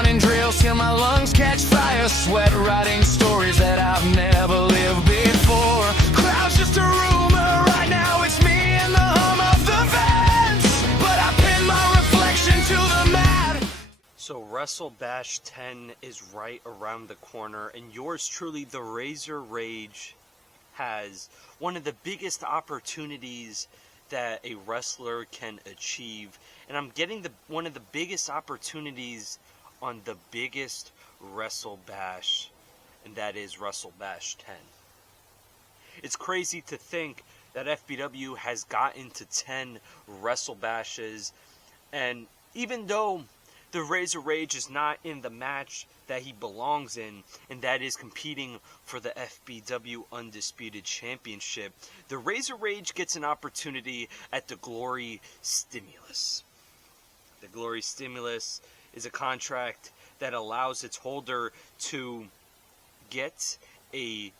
running drills till my lungs catch fire. Sweat writing stories that I've never lived before. Crowd's just a rumor, right now it's me and the hum of the vents. But I pin my reflection to the mat. So WrestleBash 10 is right around the corner, and yours truly, the Razor Rage, has one of the biggest opportunities that a wrestler can achieve, and I'm getting one of the biggest opportunities on the biggest WrestleBash, and that is WrestleBash 10. It's crazy to think that FBW has gotten to 10 WrestleBashes, and even though the Razor Rage is not in the match that he belongs in, and that is competing for the FBW Undisputed Championship, the Razor Rage gets an opportunity at the Glory Stimulus. The Glory Stimulus is a contract that allows its holder to get a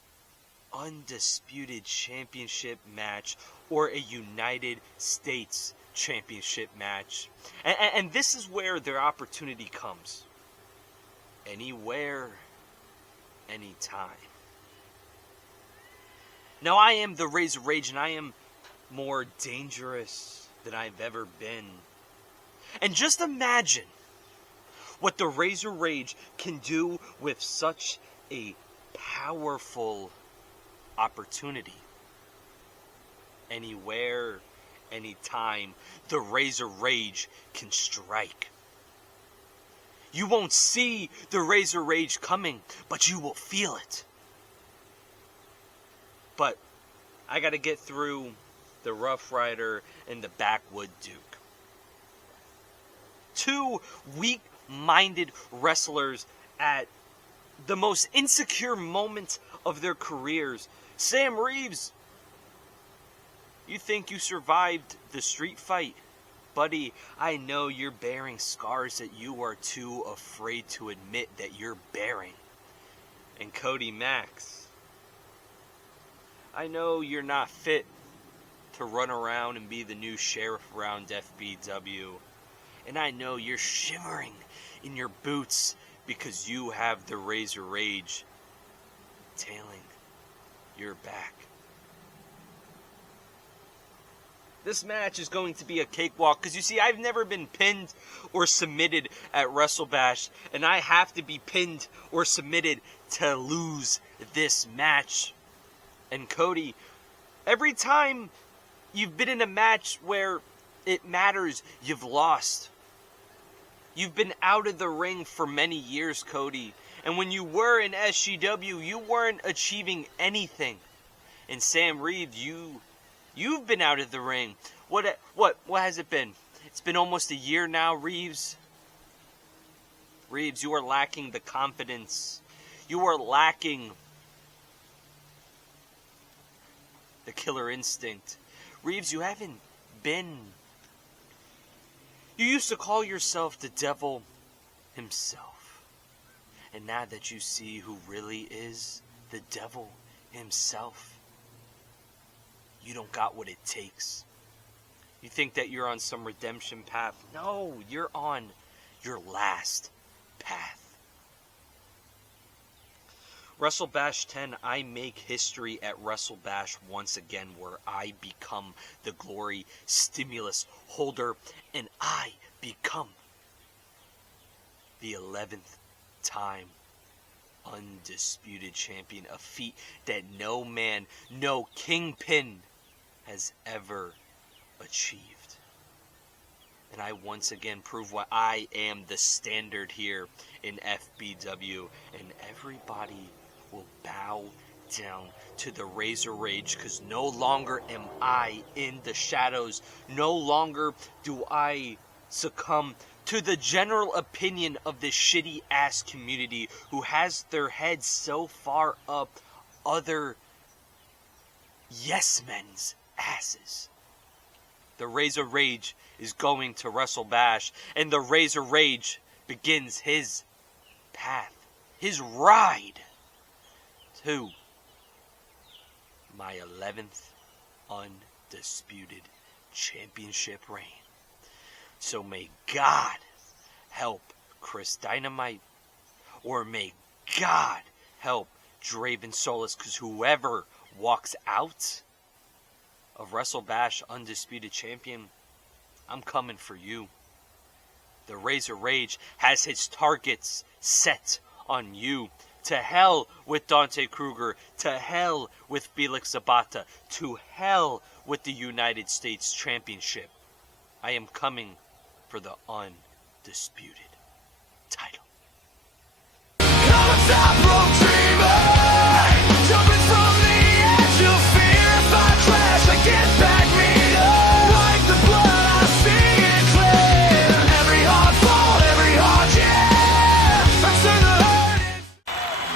Undisputed Championship match or a United States Championship match. And this is where their opportunity comes. Anywhere, anytime. Now, I am the Razor Rage, and I am more dangerous than I've ever been. And just imagine what the Razor Rage can do with such a powerful opportunity. Anywhere, anytime, the Razor Rage can strike. You won't see the Razor Rage coming, but you will feel it. But I got to get through the Rough Rider and the Backwood Duke. Two weak-minded wrestlers at the most insecure moment of their careers. Sam Reeves, you think you survived the street fight? Buddy, I know you're bearing scars that you are too afraid to admit that you're bearing. And Cody Max, I know you're not fit to run around and be the new sheriff around FBW. And I know you're shivering in your boots because you have the Razor Rage tailing your back. This match is going to be a cakewalk because, you see, I've never been pinned or submitted at WrestleBash, and I have to be pinned or submitted to lose this match. And Cody, every time you've been in a match where it matters, you've lost. You've been out of the ring for many years, Cody. And when you were in SGW, you weren't achieving anything. And Sam Reed, You've been out of the ring. What has it been? It's been almost a year now, Reeves. Reeves, you are lacking the confidence. You are lacking the killer instinct. Reeves, you haven't been. You used to call yourself the devil himself. And now that you see who really is the devil himself, you don't got what it takes. You think that you're on some redemption path. No, you're on your last path. WrestleBash 10, I make history at WrestleBash once again, where I become the Glory Stimulus holder, and I become the 11th time Undisputed Champion, a feat that no man, no kingpin has ever achieved. And I once again prove why I am the standard here in FBW, and everybody will bow down to the Razor Rage, because no longer am I in the shadows. No longer do I succumb to the general opinion of this shitty ass community who has their heads so far up other yes men's asses. The Razor Rage is going to WrestleBash, and the Razor Rage begins his path, his ride to my 11th Undisputed Championship reign. So may God help Chris Dynamite, or may God help Draven Solis, because whoever walks out of WrestleBash Undisputed Champion, I'm coming for you. The Razor Rage has his targets set on you. To hell with Dante Kruger, to hell with Felix Zabata, to hell with the United States Championship. I am coming for the undisputed title. Top rope dreamer, jumping from the edge of fear. If I crash, I get back me up. Like the blood, I see it clear. Every hard fall, every hard yeah. I turn the hurt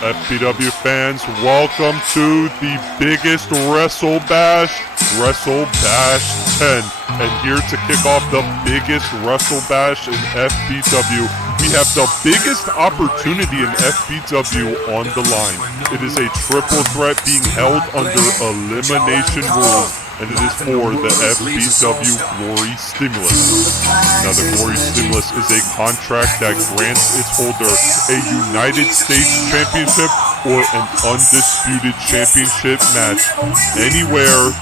FBW fans, welcome to the biggest WrestleBash, WrestleBash 10. And here to kick off the biggest WrestleBash in FBW, we have the biggest opportunity in FBW on the line. It is a triple threat being held under elimination rules, and it is for the FBW Glory Stimulus. Now, the Glory Stimulus is a contract that grants its holder a United States Championship or an Undisputed Championship match anywhere,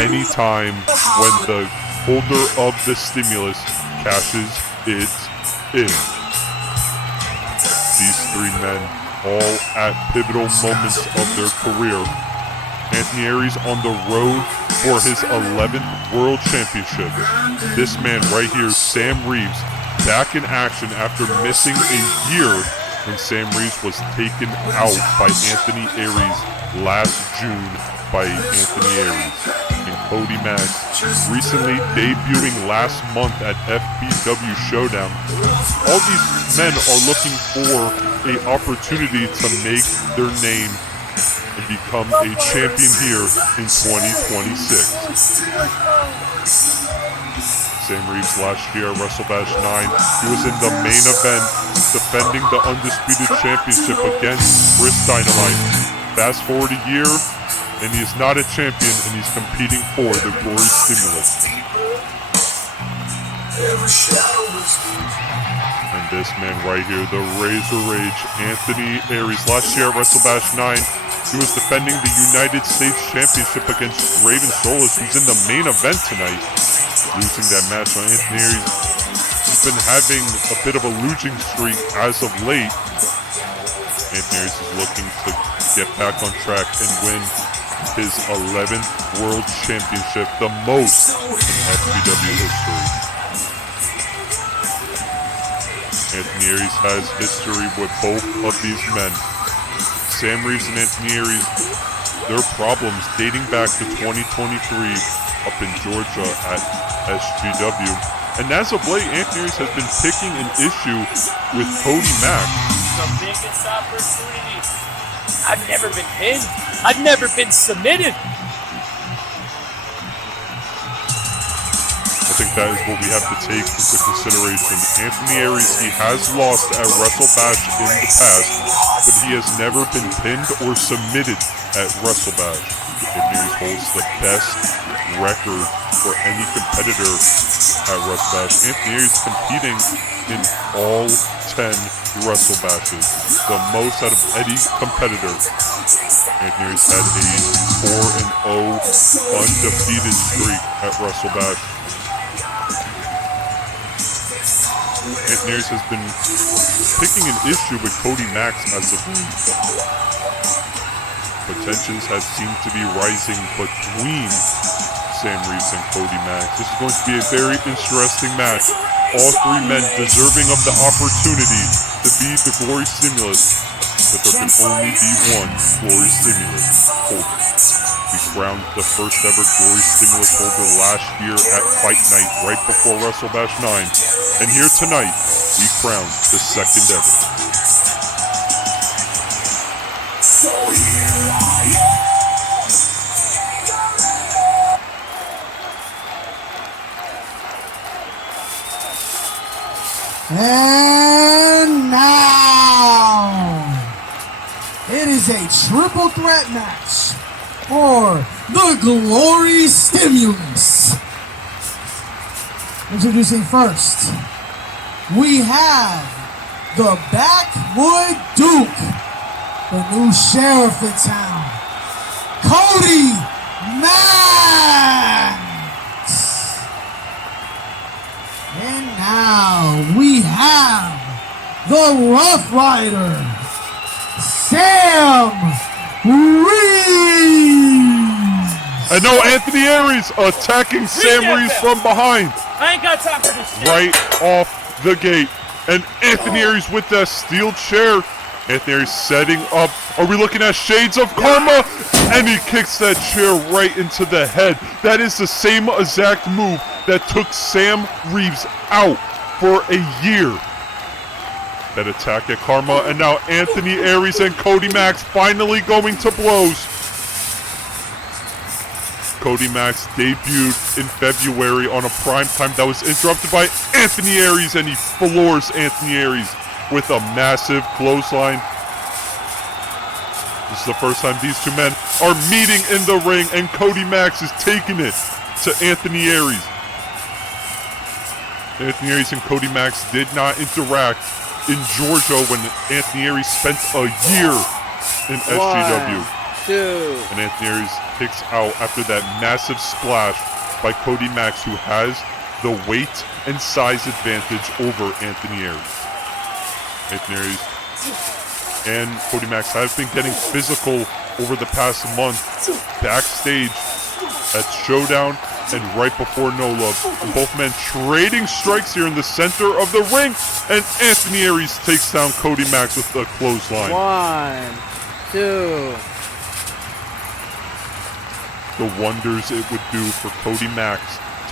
anytime, when the holder of the stimulus cashes it in. These three men, all at pivotal moments of their career. Anthony Aries on the road for his 11th World Championship. This man right here, Sam Reeves, back in action after missing a year when Sam Reeves was taken out by Anthony Aries last June by Anthony Aries. And Cody Max, recently debuting last month at FBW Showdown. All these men are looking for an opportunity to make their name and become a champion here in 2026. Sam Reeves last year at WrestleBash 9, he was in the main event defending the Undisputed Championship against Chris Dynamite. Fast forward a year, and he is not a champion, and he's competing for the Glory Stimulus. And this man right here, the Razor Rage, Anthony Aries. Last year at WrestleBash 9, he was defending the United States Championship against Draven Solis, who's in the main event tonight. Losing that match on Anthony Aries. He's been having a bit of a losing streak as of late. Anthony Aries is looking to get back on track and win his 11th World Championship, the most in FBW history. Anthony Aries has history with both of these men. Sam Reeves and Anthony Aries, their problems dating back to 2023 up in Georgia at SGW. And as of late, Anthony Aries has been picking an issue with Cody Mack. The biggest opportunity. I've never been pinned. I've never been submitted. I think that is what we have to take into consideration. Anthony Aries, he has lost at WrestleBash in the past, but he has never been pinned or submitted at WrestleBash. Anthony Aries holds the best record for any competitor at WrestleBash. Anthony Aries competing in all 10 WrestleBashes, the most out of any competitor. Anthony Aries had a 4-0 undefeated streak at WrestleBash. Anthony Aries has been picking an issue with Cody Max as of late. Tensions have seemed to be rising between Sam Reeves and Cody Max. This is going to be a very interesting match. All three men deserving of the opportunity to be the Glory Stimulus, but there can only be one Glory Stimulus holder. We crowned the first ever Glory Stimulus holder last year at Fight Night right before WrestleBash 9. And here tonight, we crowned the second ever. So here I am. And now, it is a triple threat match for the Glory Stimulus. Introducing first, we have the Backwood Duke, the new sheriff in town, Cody Max. And now we have the Rough Rider, Sam Reeves. And no Anthony Aries attacking Sam Reeves from behind. I ain't got time for this shit. Right off the gate. And Anthony Aries with that steel chair. Anthony Aries setting up. Are we looking at Shades of Karma? And he kicks that chair right into the head. That is the same exact move that took Sam Reeves out for a year. That attack at Karma. And now Anthony Aries and Cody Max finally going to blows. Cody Max debuted in February on a primetime that was interrupted by Anthony Aries, and he floors Anthony Aries with a massive clothesline. This is the first time these two men are meeting in the ring, and Cody Max is taking it to Anthony Aries. Anthony Aries and Cody Max did not interact in Georgia when Anthony Aries spent a year in SGW. 1, 2. And Anthony Aries kicks out after that massive splash by Cody Max, who has the weight and size advantage over Anthony Aries. Anthony Aries and Cody Max have been getting physical over the past month backstage at Showdown and right before No Love. And both men trading strikes here in the center of the ring, and Anthony Aries takes down Cody Max with a clothesline. 1, 2. The wonders it would do for Cody Max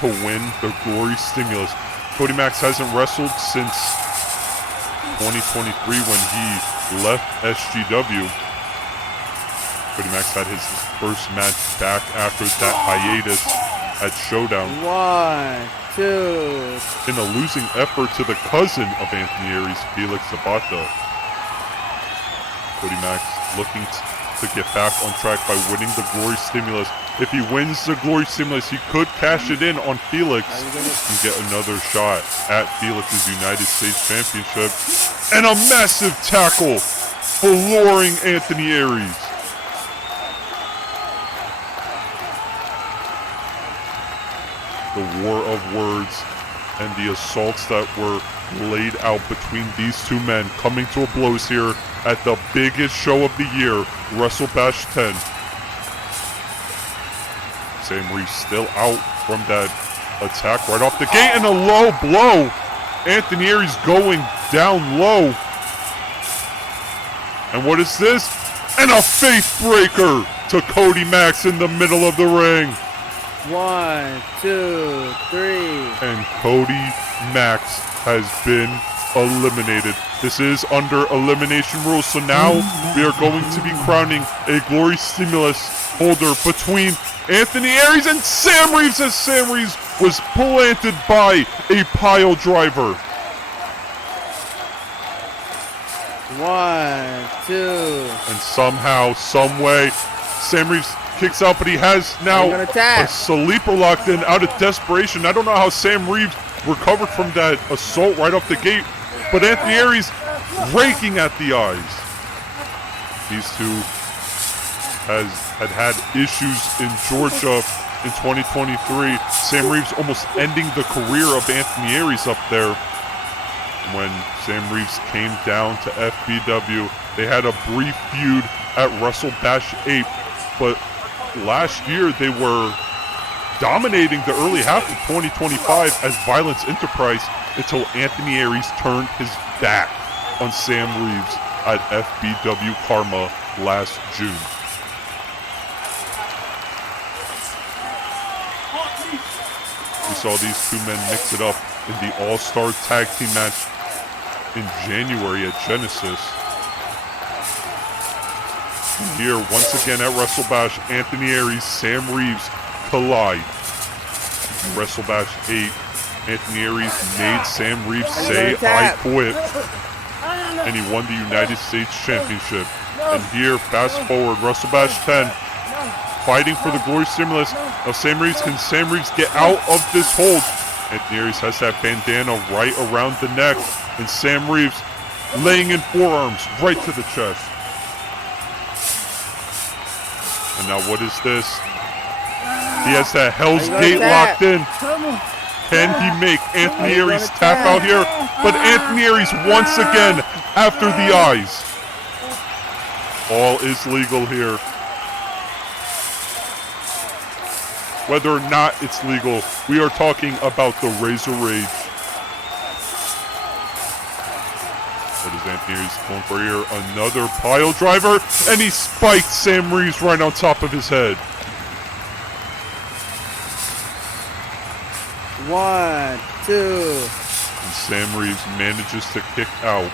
to win the Glory Stimulus. Cody Max hasn't wrestled since 2023 when he left SGW. Cody Max had his first match back after that hiatus at Showdown. 1, 2. In a losing effort to the cousin of Anthony Aries, Felix Zapata. Cody Max looking to get back on track by winning the Glory Stimulus. If he wins the Glory Stimulus, he could cash it in on Felix and get another shot at Felix's United States Championship. And a massive tackle, flooring Anthony Aries. The war of words and the assaults that were laid out between these two men coming to a blows here at the biggest show of the year, WrestleBash 10. Sam Reeves still out from that attack right off the gate, and a low blow. Anthony Aries going down low. And what is this? And a face breaker to Cody Max in the middle of the ring. 1, 2, 3. And Cody Max has been eliminated. This is under elimination rules, so now we are going to be crowning a Glory Stimulus holder between Anthony Aries and Sam Reeves, as Sam Reeves was planted by a pile driver. 1, 2. And somehow, some way, Sam Reeves kicks out, but he has now gonna tap. a sleeper locked in out of desperation. I don't know how Sam Reeves recovered from that assault right off the gate, but Anthony Aries raking at the eyes. These two had issues in Georgia in 2023. Sam Reeves almost ending the career of Anthony Aries up there. When Sam Reeves came down to FBW, they had a brief feud at WrestleBash 8, but last year they were dominating the early half of 2025 as Violence Enterprise until Anthony Aries turned his back on Sam Reeves at FBW Karma last June. We saw these two men mix it up in the All-Star Tag Team match in January at Genesis. And here, once again at WrestleBash, Anthony Aries, Sam Reeves collide. In WrestleBash 8, Anthony Aries made Sam Reeves say, "I quit," and he won the United States Championship. And here, fast forward, WrestleBash 10, fighting for the Glory Stimulus. Now Sam Reeves, can Sam Reeves get out of this hold? Anthony Aries has that bandana right around the neck, and Sam Reeves laying in forearms right to the chest. And now what is this? He has that Hell's Gate locked in. Can he make Anthony Aries tap out here? But Anthony Aries once again after the eyes. All is legal here. Whether or not it's legal, we are talking about the Razor Rage. What is Anthony Aries going for here? Another pile driver, and he spiked Sam Reeves right on top of his head. 1, 2. And Sam Reeves manages to kick out.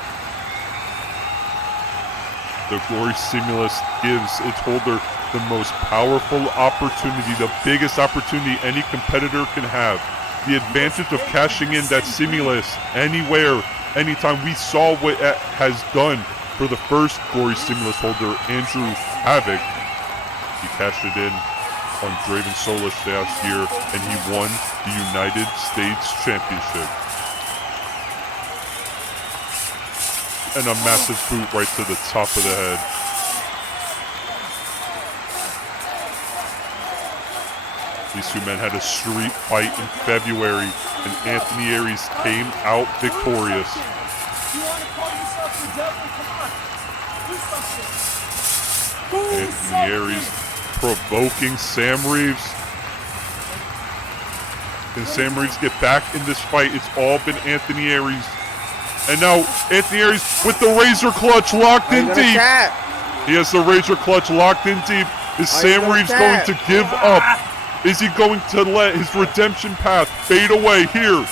The Glory Stimulus gives its holder the most powerful opportunity, the biggest opportunity any competitor can have. The advantage of cashing in that stimulus anywhere, anytime. We saw what it has done for the first Glory Stimulus holder, Andrew Havoc. He cashed it in on Draven Solis last year, and he won the United States Championship. And a massive boot right to the top of the head. These two men had a street fight in February, and Anthony Aries came out victorious. Anthony Aries provoking Sam Reeves. Can Sam Reeves get back in this fight? It's all been Anthony Aries. And now Anthony Aries with the Razor Clutch locked in deep. He has the Razor Clutch locked in deep. Is Sam Reeves going to give up? Is he going to let his redemption path fade away here?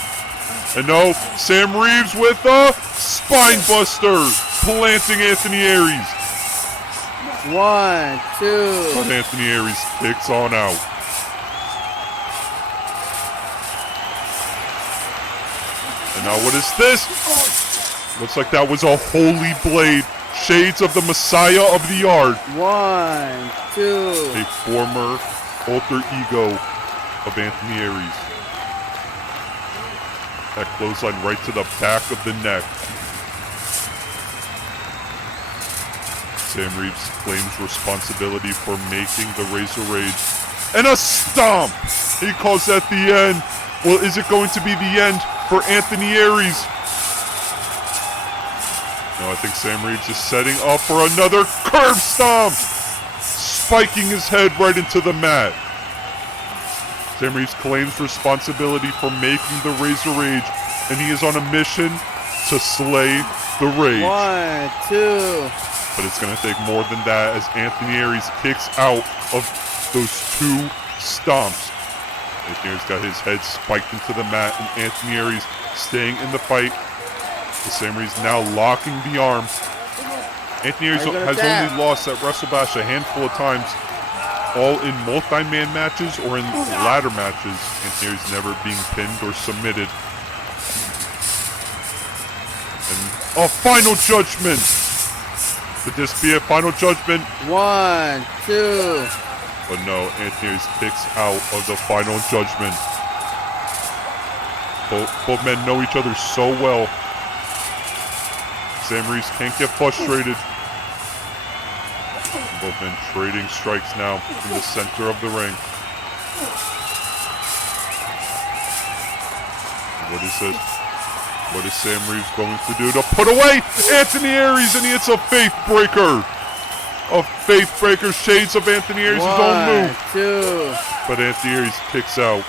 And no, Sam Reeves with a spine buster, planting Anthony Aries. 1, 2. But Anthony Aries kicks on out. And now what is this? Looks like that was a holy blade. Shades of the Messiah of the Yard. 1, 2. A former alter ego of Anthony Aries. That clothesline right to the back of the neck. Sam Reeves claims responsibility for making the Razor Rage. And a stomp! He calls that the end. Well, is it going to be the end for Anthony Aries? No, I think Sam Reeves is setting up for another curb stomp! Spiking his head right into the mat. Sam Reeves claims responsibility for making the Razor Rage, and he is on a mission to slay the Rage. 1, 2. But it's going to take more than that as Anthony Aries kicks out of those two stomps. Anthony Aries got his head spiked into the mat, and Anthony Aries staying in the fight. Sam Reeves now locking the arms. Anthony Aries has only lost at WrestleBash a handful of times, all in multi-man matches or in ladder matches. Anthony Aries never being pinned or submitted. And a final judgment. Could this be a final judgment? 1, 2. But no, Anthony Aries kicks out of the final judgment. Both men know each other so well. Sam Reeves can't get frustrated. Both men trading strikes now in the center of the ring. What is this? What is Sam Reeves going to do to put away Anthony Aries? And he hits a faith breaker. A faith breaker, shades of Anthony Aries' own move. 2. But Anthony Aries kicks out.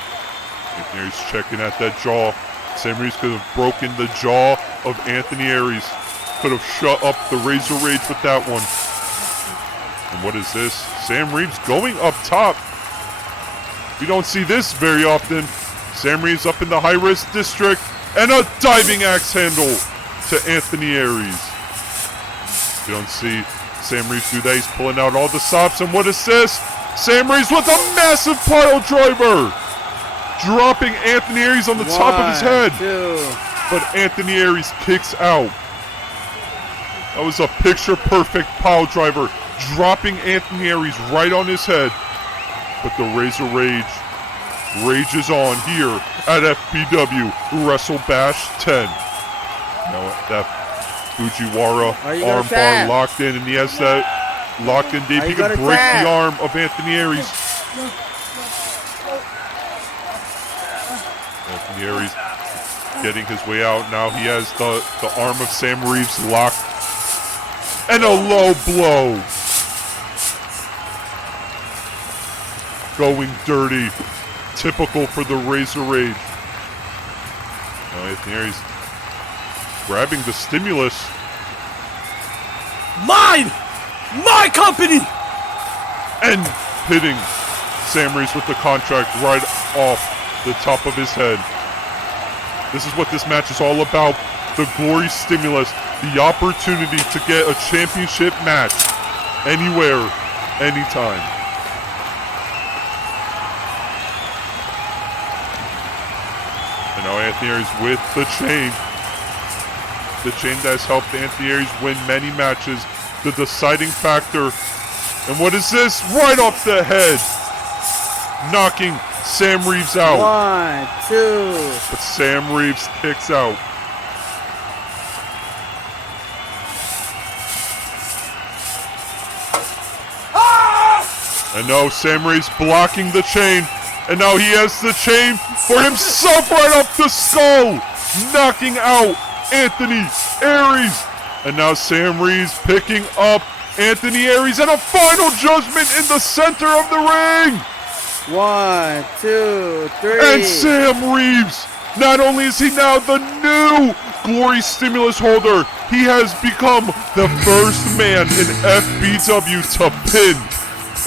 Anthony Aries checking at that jaw. Sam Reeves could have broken the jaw of Anthony Aries. Could have shut up the Razor Rage with that one. And what is this? Sam Reeves going up top. We don't see this very often. Sam Reeves up in the high-risk district. And a diving axe handle to Anthony Aries. You don't see Sam Reeves do that. He's pulling out all the stops. And what is this? Sam Reeves with a massive pile driver. Dropping Anthony Aries on the top of his head. 2. But Anthony Aries kicks out. That was a picture-perfect pile driver, dropping Anthony Aries right on his head. But the Razor Rage rages on here at FBW WrestleBash 10. Now that Fujiwara Are you gonna armbar tap? locked in, and he has that locked in deep. Are He you can gonna break tap? the arm of Anthony Aries. Anthony Aries getting his way out. Now he has the arm of Sam Reeves locked. And a low blow. Going dirty. Typical for the Razor Rage. Now Anthony Aries grabbing the stimulus. Mine! My company! And hitting Sam Reeves with the contract right off the top of his head. This is what this match is all about. The glory stimulus. The opportunity to get a championship match. Anywhere, anytime. And now Anthony Aries with the chain. The chain that has helped Anthony Aries win many matches. The deciding factor. And what is this? Right off the head. Knocking Sam Reeves out. 1, 2. But Sam Reeves kicks out. And now Sam Reeves blocking the chain. And now he has the chain for himself right off the skull. Knocking out Anthony Aries. And now Sam Reeves picking up Anthony Aries. And a final judgment in the center of the ring. 1, 2, 3. And Sam Reeves, not only is he now the new glory stimulus holder, he has become the first man in FBW to pin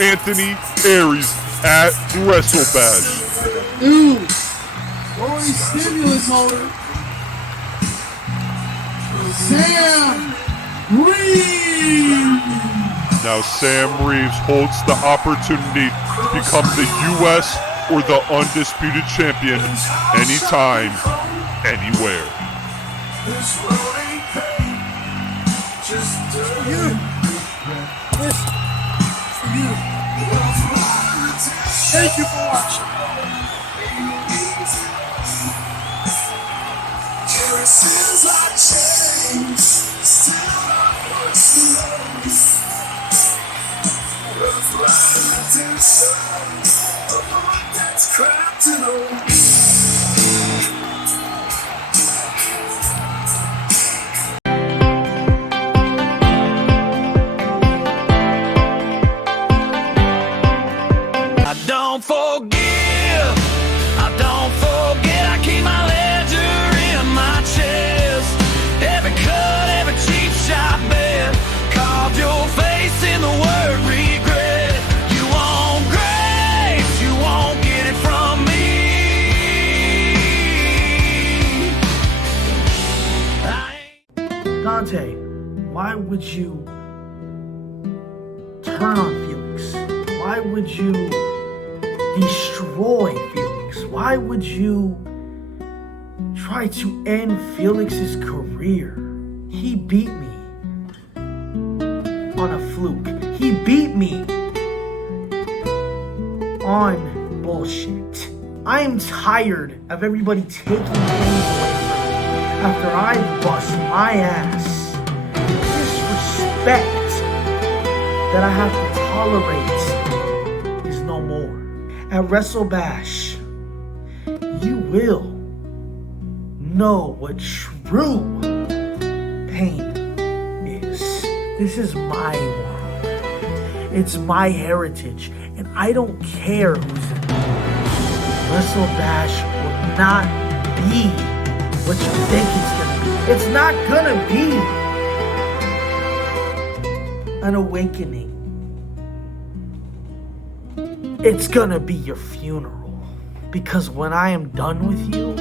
Anthony Aries at WrestleBash. New glory stimulus holder, Sam Reeves. Now Sam Reeves holds the opportunity to become the U.S. or the undisputed champion anytime, anywhere. Thank you for watching. I don't forgive, I don't forget. I keep my ledger in my chest. Every cut, every cheap shot bet, carved your face in the word regret. You want grace, you won't get it from me. Dante, why would you turn on Felix? Why would you destroy Felix? Why would you try to end Felix's career? He beat me on a fluke. He beat me on bullshit. I am tired of everybody taking things away from me after I bust my ass. Disrespect that I have to tolerate is no more. At WrestleBash, you will know what true pain is. This is my world. It's my heritage, and I don't care who's in it. WrestleBash will not be what you think it's gonna be. It's not gonna be an awakening. It's gonna be your funeral. Because when I am done with you,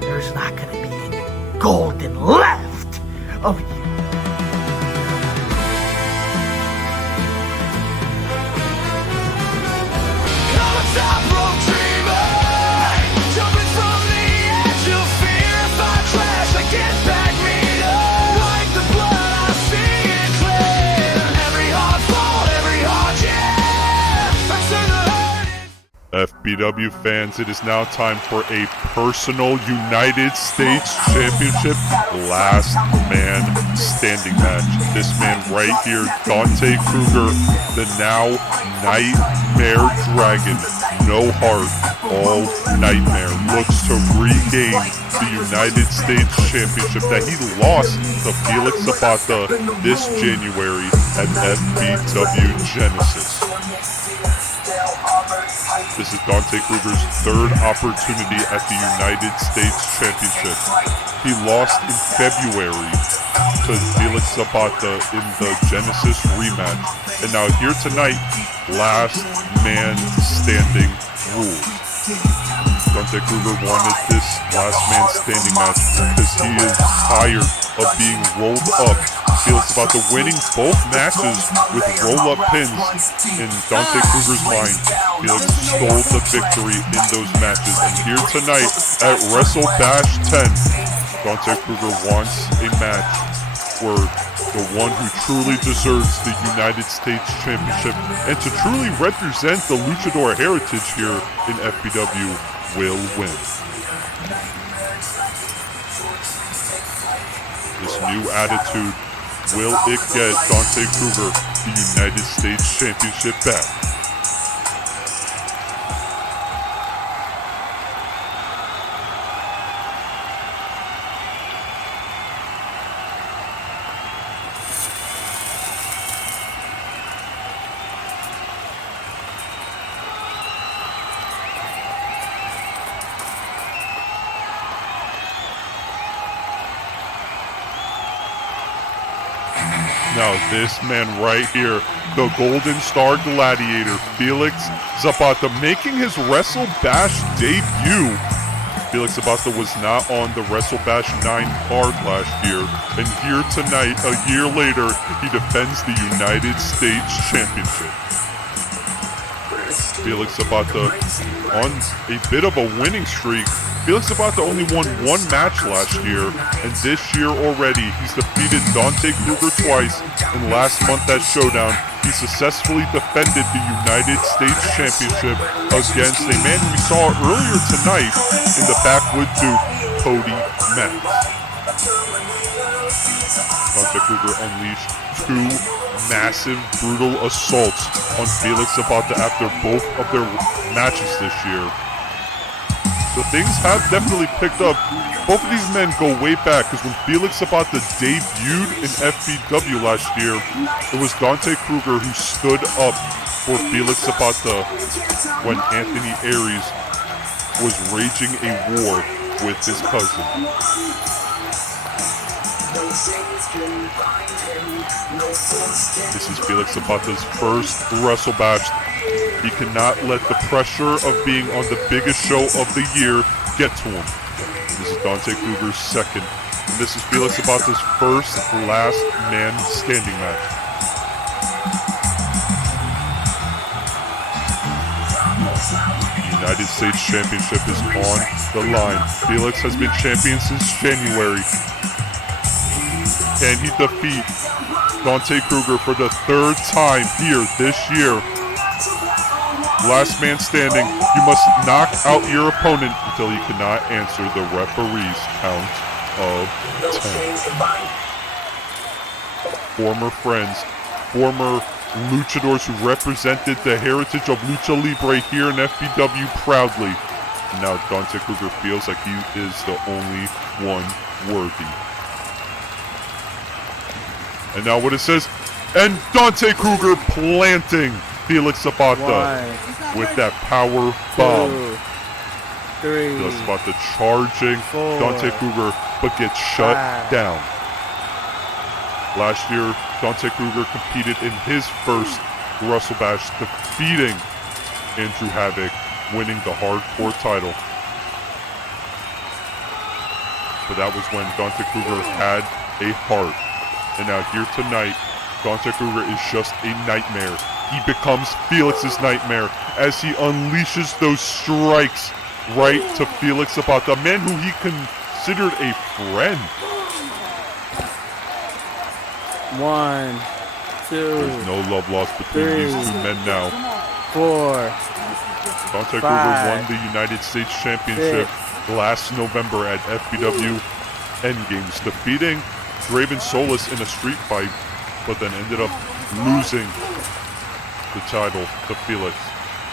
there's not gonna be any golden left of you. Come on, top rope dreamer, jumping from the edge of fear. If I crash, I get back me up. Like the blood, I see it clear. Every heart fought, every heart, yeah. I turn the hurt. FBW fans, it is now time for a personal United States Championship last man standing match. This man right here, Dante Kruger, the now Nightmare Dragon, no heart, all nightmare, looks to regain the United States Championship that he lost to Felix Zapata this January at FBW Genesis. This is Dante Kruger's third opportunity at the United States Championship. He lost in February to Felix Zapata in the Genesis rematch. And now here tonight, last man standing rules. Dante Kruger wanted this last man standing match because he is tired of being rolled up. Felix Zapata winning both matches with roll-up pins. In Dante Kruger's mind, Felix stole the victory in those matches. And here tonight at WrestleBash 10, Dante Kruger wants a match where the one who truly deserves the United States Championship and to truly represent the luchador heritage here in FBW will win. This new attitude, will it get Dante Kruger the United States Championship back? Now this man right here, the Golden Star Gladiator, Felix Zapata, making his WrestleBash debut. Felix Zapata was not on the WrestleBash 9 card last year, and here tonight, a year later, he defends the United States Championship. Felix Zapata on a bit of a winning streak. Felix Zapata only won one match last year, and this year already he's defeated Dante Kruger twice, and last month at Showdown he successfully defended the United States Championship against a man we saw earlier tonight in the Backwood Duke, Cody Max. Dante Kruger unleashed two massive, brutal assaults on Felix Zapata after both of their matches this year. So things have definitely picked up. Both of these men go way back, because when Felix Zapata debuted in FBW last year, it was Dante Kruger who stood up for Felix Zapata when Anthony Aries was raging a war with his cousin. This is Felix Zapata's first WrestleBash. He cannot let the pressure of being on the biggest show of the year get to him. This is Dante Kruger's second. And this is Felix Zapata's first last man standing match. The United States Championship is on the line. Felix has been champion since January. Can he defeat Dante Kruger for the third time here this year? Last man standing, you must knock out your opponent until he cannot answer the referee's count of 10. Former friends, former luchadors who represented the heritage of Lucha Libre here in FBW proudly. Now Dante Kruger feels like he is the only one worthy. And now what it says, and Dante Kruger planting Felix Zapata with that power bomb. 3. Felix Zapata charging 4, Dante Kruger, but gets shut 5. down. Last year, Dante Kruger competed in his first WrestleBash, defeating Andrew Havoc, winning the hardcore title. But that was when Dante Kruger had a heart. And now here tonight, Dante Kruger is just a nightmare. He becomes Felix's nightmare as he unleashes those strikes right to Felix Zapata, a man who he considered a friend. 1, 2. There's no love lost between 3, these two men now. 4, Dante Kruger won the United States Championship last November at FBW Endgames, defeating Draven Solis in a street fight, but then ended up losing the title to Felix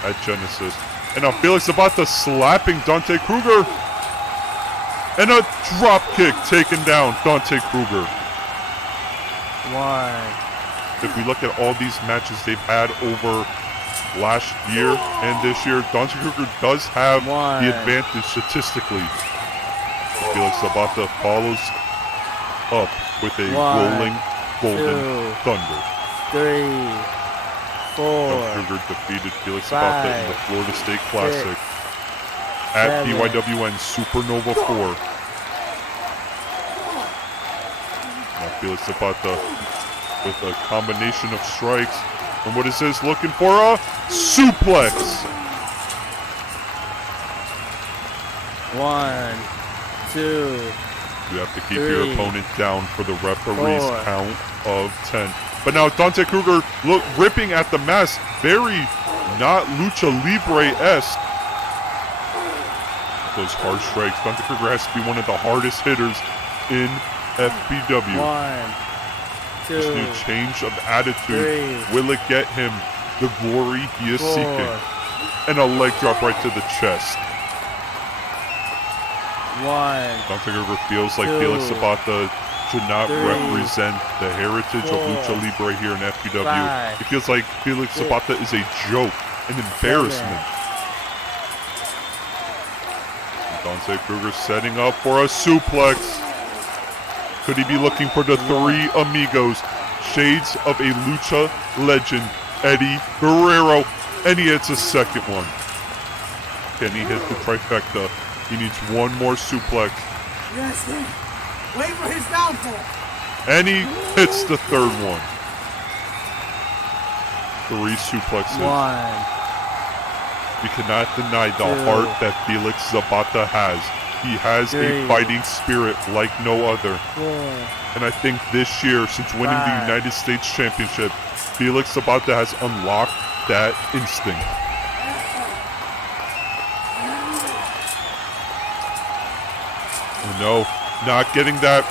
at Genesis. And now Felix about to slapping Dante Kruger. And a drop kick taken down Dante Kruger. 1. If we look at all these matches they've had over last year and this year, Dante Kruger does have the advantage statistically. Felix Sabata follows up with a rolling golden thunder. 3, 4. Dante Kruger defeated Felix Sabata in the Florida State Classic at BYWN Supernova 4. Now Felix Zapata with a combination of strikes. And what is this? Looking for a suplex. 1, 2. You have to keep your opponent down for the referee's count of 10. But now Dante Kruger ripping at the mask. Very not Lucha Libre-esque. Those hard strikes. Dante Kruger has to be one of the hardest hitters in FBW. 1, 2, this new change of attitude, will it get him the glory he is seeking? And a leg drop right to the chest. 1. Dante Kruger feels like Felix Sabata should not represent the heritage of Lucha Libre here in FBW. It feels like Felix Sabata is a joke, an embarrassment. Dante Kruger setting up for a suplex. Could he be looking for the 3 amigos? Shades of a Lucha legend, Eddie Guerrero. And he hits a second one. Can he hit the trifecta? He needs one more suplex. Yes, wait for his downfall. And he hits the third one. 3 suplexes. 1. We cannot deny the heart that Felix Zapata has. He has a fighting spirit like no other. 4. And I think this year, since winning the United States Championship, Felix Zapata has unlocked that instinct. Oh no, not getting that.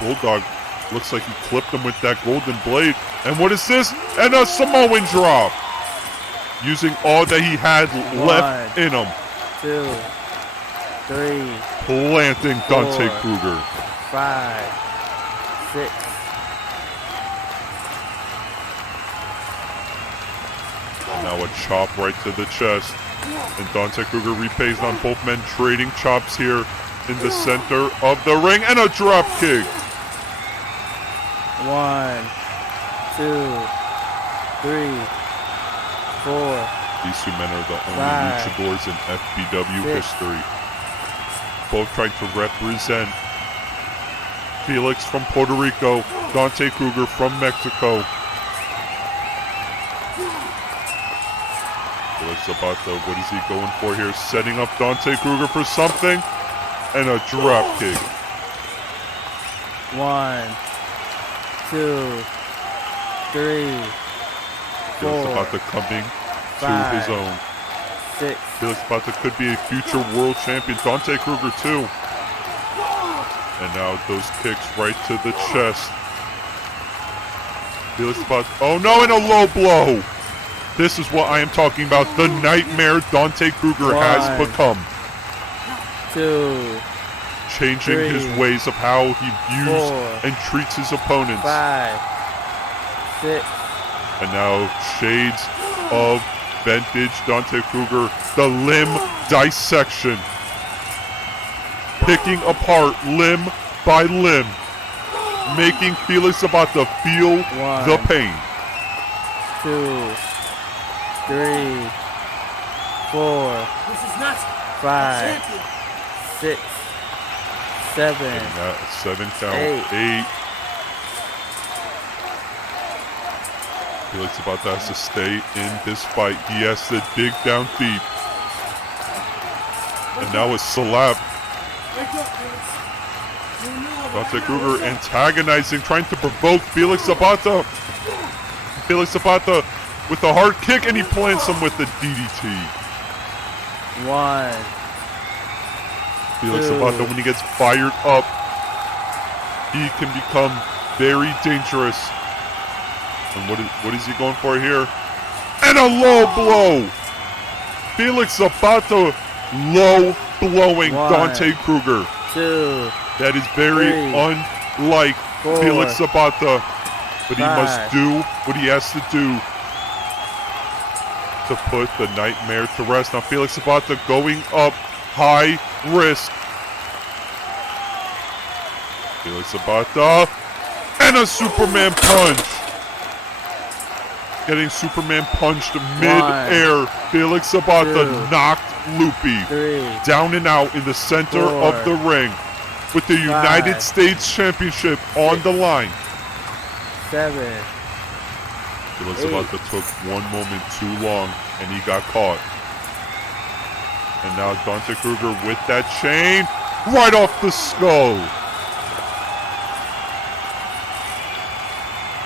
Bulldog looks like he clipped him with that golden blade. And what is this? And a Samoan drop. Using all that he had left in him. 2, 3. Planting Dante Kruger. 5, 6. Now a chop right to the chest. And Dante Kruger repays on both men, trading chops here in the center of the ring. And a drop kick. 1, 2, 3, 4. These 2 men are the only luchadors in FBW history. Both trying to represent Felix from Puerto Rico, Dante Kruger from Mexico. Felix Zapata, what is he going for here? Setting up Dante Kruger for something. And a drop kick. 1, 2, 3, 4. Felix Zapata coming to his own. 6. Felix Zapata could be a future world champion. Dante Kruger too. And now those kicks right to the chest. Felix Zapata. Oh no, and a low blow. This is what I am talking about. The nightmare Dante Kruger has become. 2. Changing his ways of how he views and treats his opponents. 5, 6. And now shades of vintage Dante Kruger, the limb dissection. Picking apart limb by limb. Making Felix Zapata feel the pain. 2, 3, 4. This is not 5, 6, 7. And that 7 count. 8. Felix Zapata has to stay in this fight. He has to dig down deep. And now it's slap. Dante Kruger antagonizing, trying to provoke Felix Zapata. Felix Zapata with a hard kick, and he plants him with the DDT. 1. Felix 2. Zapata, when he gets fired up, he can become very dangerous. And what is he going for here? And a low blow! Felix Zapata low blowing 1, Dante Kruger. 2. That is very 3, unlike 4, Felix Zapata. But he 5. must do what he has to do to put the nightmare to rest. Now Felix Zapata going up, high risk. Felix Zapata, and a Superman punch. Getting Superman punched mid-air. Felix Zapata 2, knocked Loopy 3, down and out in the center 4, of the ring with the United 5, States Championship on the line. 7, Felix 8. Zapata took one moment too long and he got caught. And now Dante Kruger with that chain right off the skull.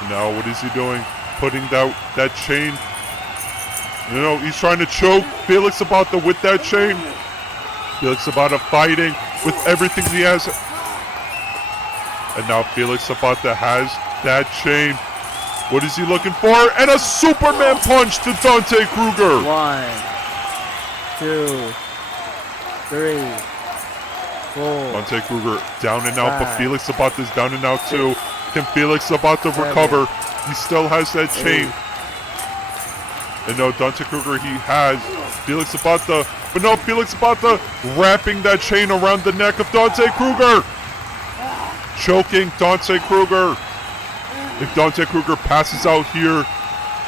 Now what is he doing? Putting that chain. No, he's trying to choke Felix Zapata with that chain. Felix Zapata fighting with everything he has. And now Felix Zapata has that chain. What is he looking for? And a Superman punch to Dante Kruger. 1, 2, 3, 4. Dante Kruger down and out, but 5, Felix Zapata's down and out too. Can Felix Zapata recover? He still has that chain. 8. And no, Dante Kruger, he has Felix Zapata. But no, Felix Zapata wrapping that chain around the neck of Dante Kruger. Choking Dante Kruger. If Dante Kruger passes out here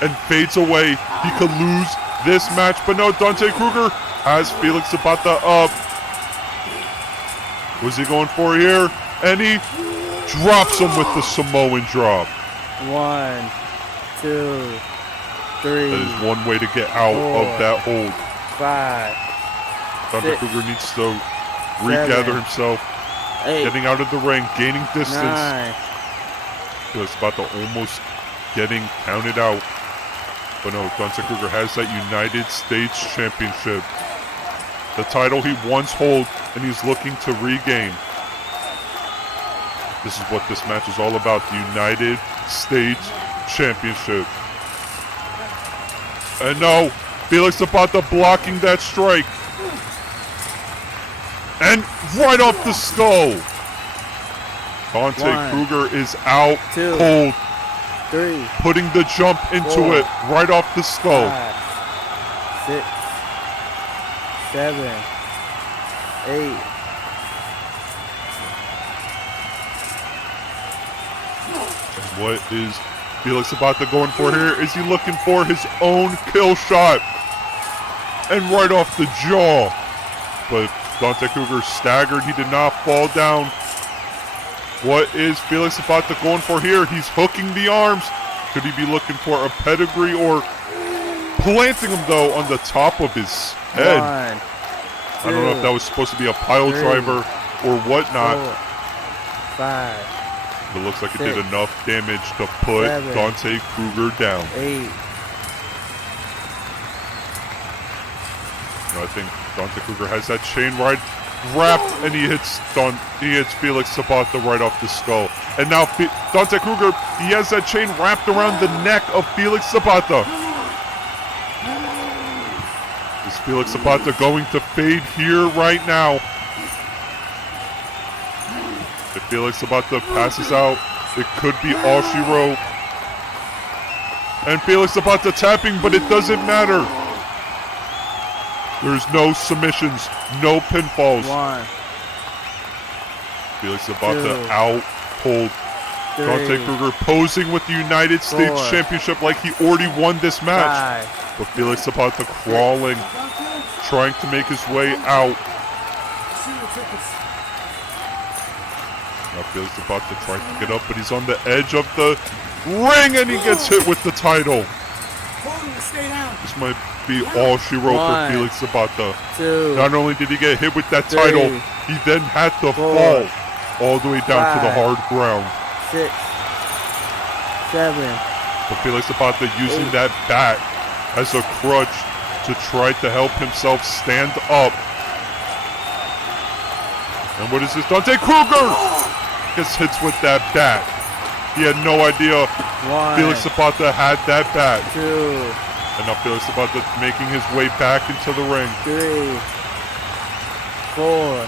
and fades away, he could lose this match. But no, Dante Kruger has Felix Zapata up. What's he going for here? And he drops him with the Samoan drop. 1, 2, 3. That is one way to get out 4, of that hold. 5, Dante 6, Kruger needs to regather 7, himself, 8, getting out of the ring, gaining distance. 9. Felix Zapata almost getting counted out. But no, Dante Kruger has that United States Championship. The title he once held and he's looking to regain. This is what this match is all about, the United States Championship. And no, Felix Zapata blocking that strike. And right off the skull. Dante 1, Kruger is out 2, cold, 3, putting the jump into 4, it right off the skull. 5, 6, 7, 8. What is Felix Zapata going for here? Is he looking for his own kill shot? And right off the jaw. But Dante Kruger staggered. He did not fall down. What is Felix Zapata going for here? He's hooking the arms. Could he be looking for a pedigree or planting him, though, on the top of his head? 1, 2, I don't know if that was supposed to be a pile 3, driver or whatnot. 4, 5, But it looks like it 6, did enough damage to put 7, Dante Kruger down. 8. I think Dante Kruger has that chain right wrapped, and he hits Felix Zapata right off the skull. And now Dante Kruger, he has that chain wrapped around the neck of Felix Zapata. Is Felix Zapata going to fade here right now? If Felix Zapata passes out, it could be all she wrote. And Felix Zapata tapping, but it doesn't matter. There's no submissions, no pinfalls. 1, Felix Zapata 2, out cold. 3, Dante Kruger posing with the United States 4, Championship like he already won this match. 5. But Felix Zapata crawling, trying to make his way out. Now Felix Zapata trying to get up, but he's on the edge of the ring and he gets hit with the title. This might be all she wrote for 1, Felix Zapata. 2, Not only did he get hit with that 3, title, he then had to 4, fall all the way down to the 5, hard ground. 6, 7. But Felix Zapata using 8, that bat as a crutch to try to help himself stand up. And what is this? Dante Kruger gets hits with that bat. He had no idea Felix Zapata had that bat. 2, And now Felix Zapata making his way back into the ring. 3, 4.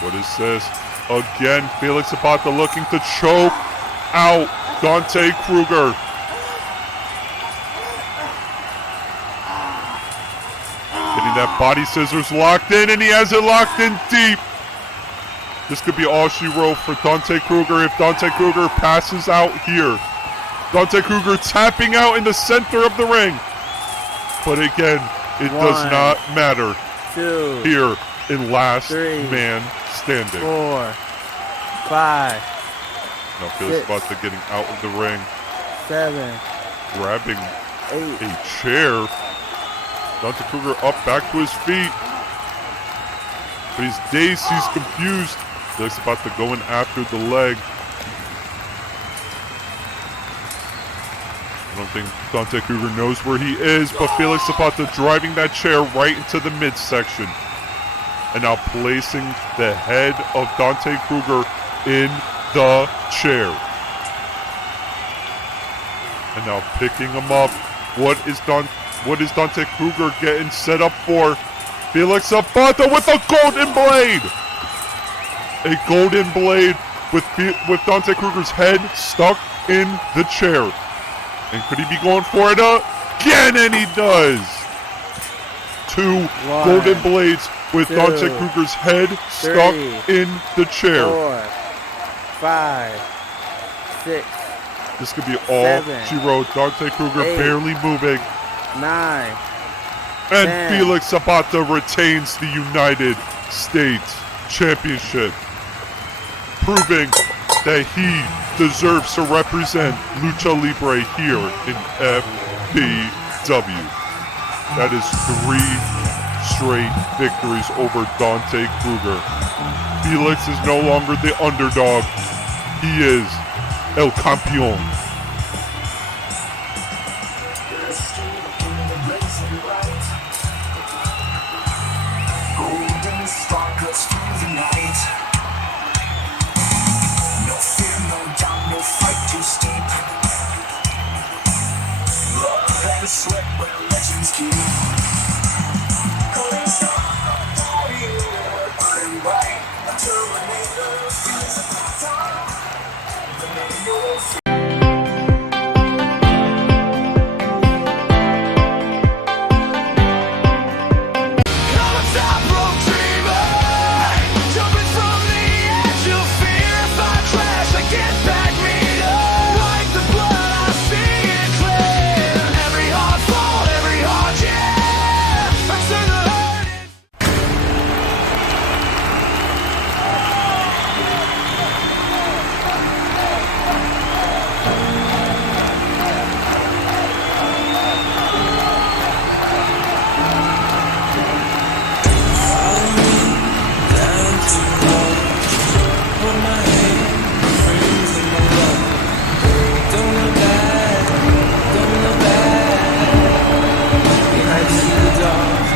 What is this? Again, Felix Zapata looking to choke out Dante Kruger. Getting that body scissors locked in, and he has it locked in deep. This could be all she wrote for Dante Kruger if Dante Kruger passes out here. Dante Kruger tapping out in the center of the ring. But again, it does not matter 2, here in Last 3, Man Standing. 4, 5, Now Felix 6, Zapata getting out of the ring, 7, grabbing 8. a chair. Dante Kruger up back to his feet. But he's dazed, he's confused. Felix Zapata going after the leg. I don't think Dante Kruger knows where he is, but Felix Zapata driving that chair right into the midsection. And now placing the head of Dante Kruger in the chair. And now picking him up. What is Dante Kruger getting set up for? Felix Zapata with a golden blade! A golden blade with Dante Kruger's head stuck in the chair. And could he be going for it again? And he does! 2 golden blades with 2, Dante Kruger's head stuck 3, in the chair. 4, 5, 6, This could be all 7, she wrote. Dante Kruger 8, barely moving. 9. And 10. Felix Zapata retains the United States Championship, proving that he deserves to represent Lucha Libre here in FBW. That is 3 straight victories over Dante Kruger. Felix is no longer the underdog. He is El Campeón. Sweat where legends keep. Calling star, burning bright, a terminator, feels like time. The name you'll see.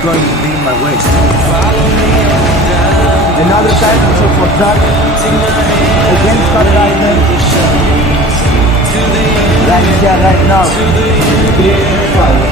Going to be my waist. Another championship for Doug against Scott Ryder. Right here, right now. Follow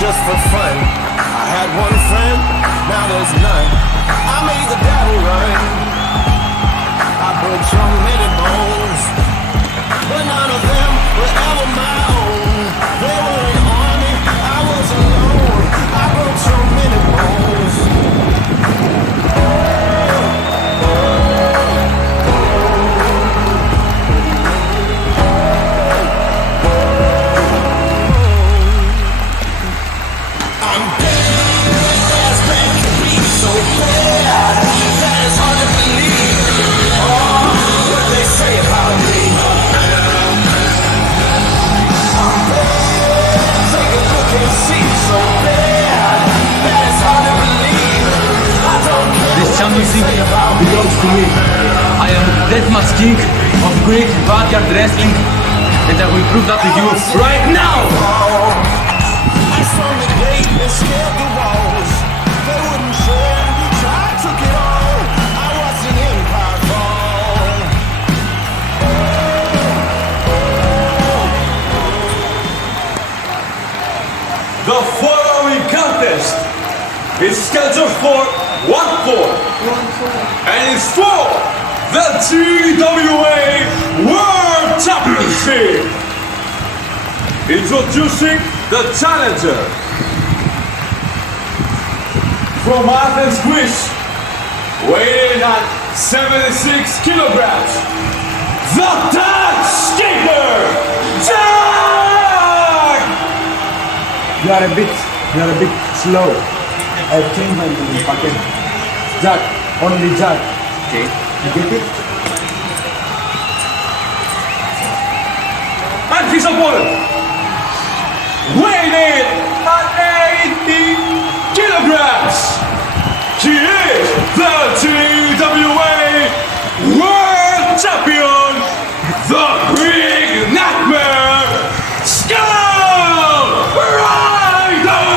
just for fun. I had one friend, now there's none. I made the devil run. I broke so many bones, but none of them were ever my own. They were an army, I was alone. I broke so many bones. I'm dead as bad can be, so bad that it's hard to believe. Oh, what they say about me. I'm bad, take a look and see, so bad that it's hard to believe. I don't care This what they championship say about me. belongs to me. I am the deathmatch king of Greek backyard wrestling, and I will prove that to you right now! I from the gate and scared the walls. They wouldn't share, so I took it all. I watched an empire fall. The following contest is scheduled for 1-4 and is for the GWA World Championship. Introducing the challenger from Athens, Greece, weighing at 76 kilograms, the Tag Skater, Jack! You are a bit slow. I changed my packet. Jack, only Jack. Okay. You get it? And his opponent, weighing in at 80 kilograms, he is the GWA World Champion, the Big Nightmare, Skull Rider!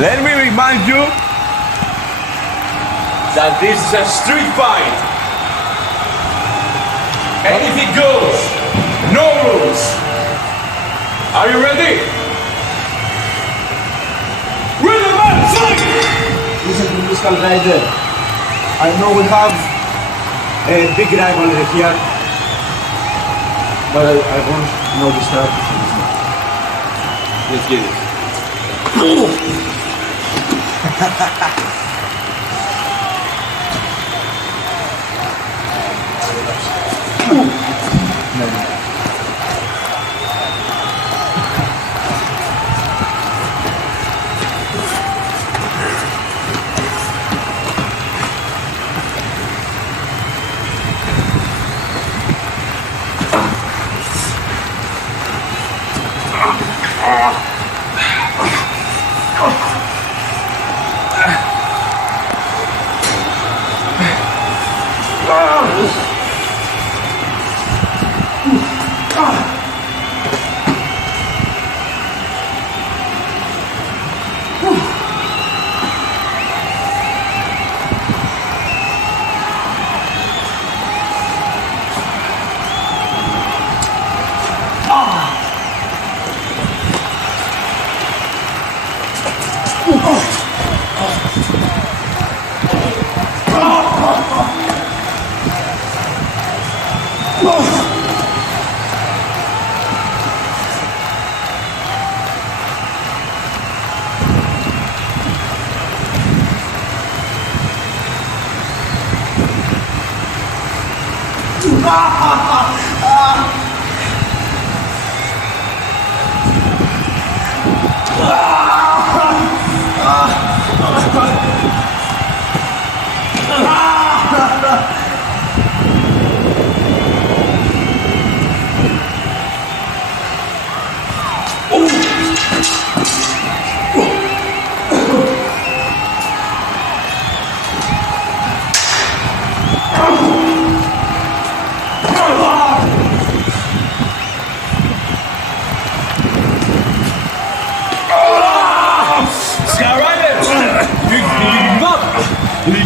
Let me remind you that this is a street fight. Anything goes, no rules. Are you ready? Rhythm and fight! Listen to me, Skull Rider. I know we have a big rivalry here, but I want no distraction. Let's get it.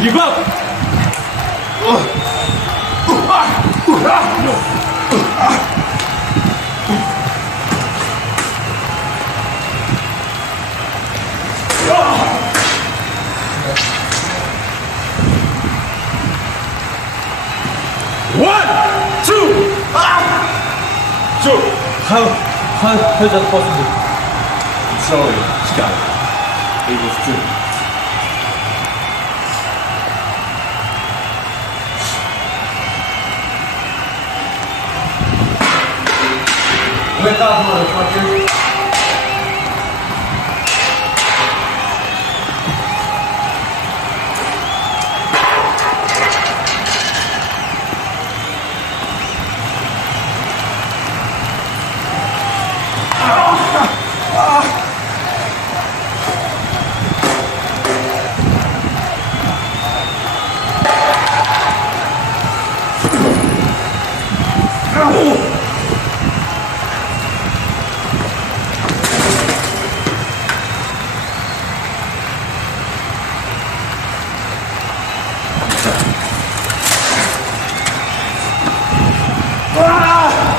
give up? One, two, two. How is that possible? I'm sorry, Sky. It was true. Wake up, motherfucker.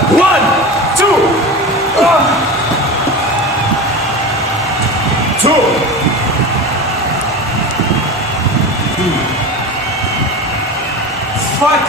One, two, two. Fuck!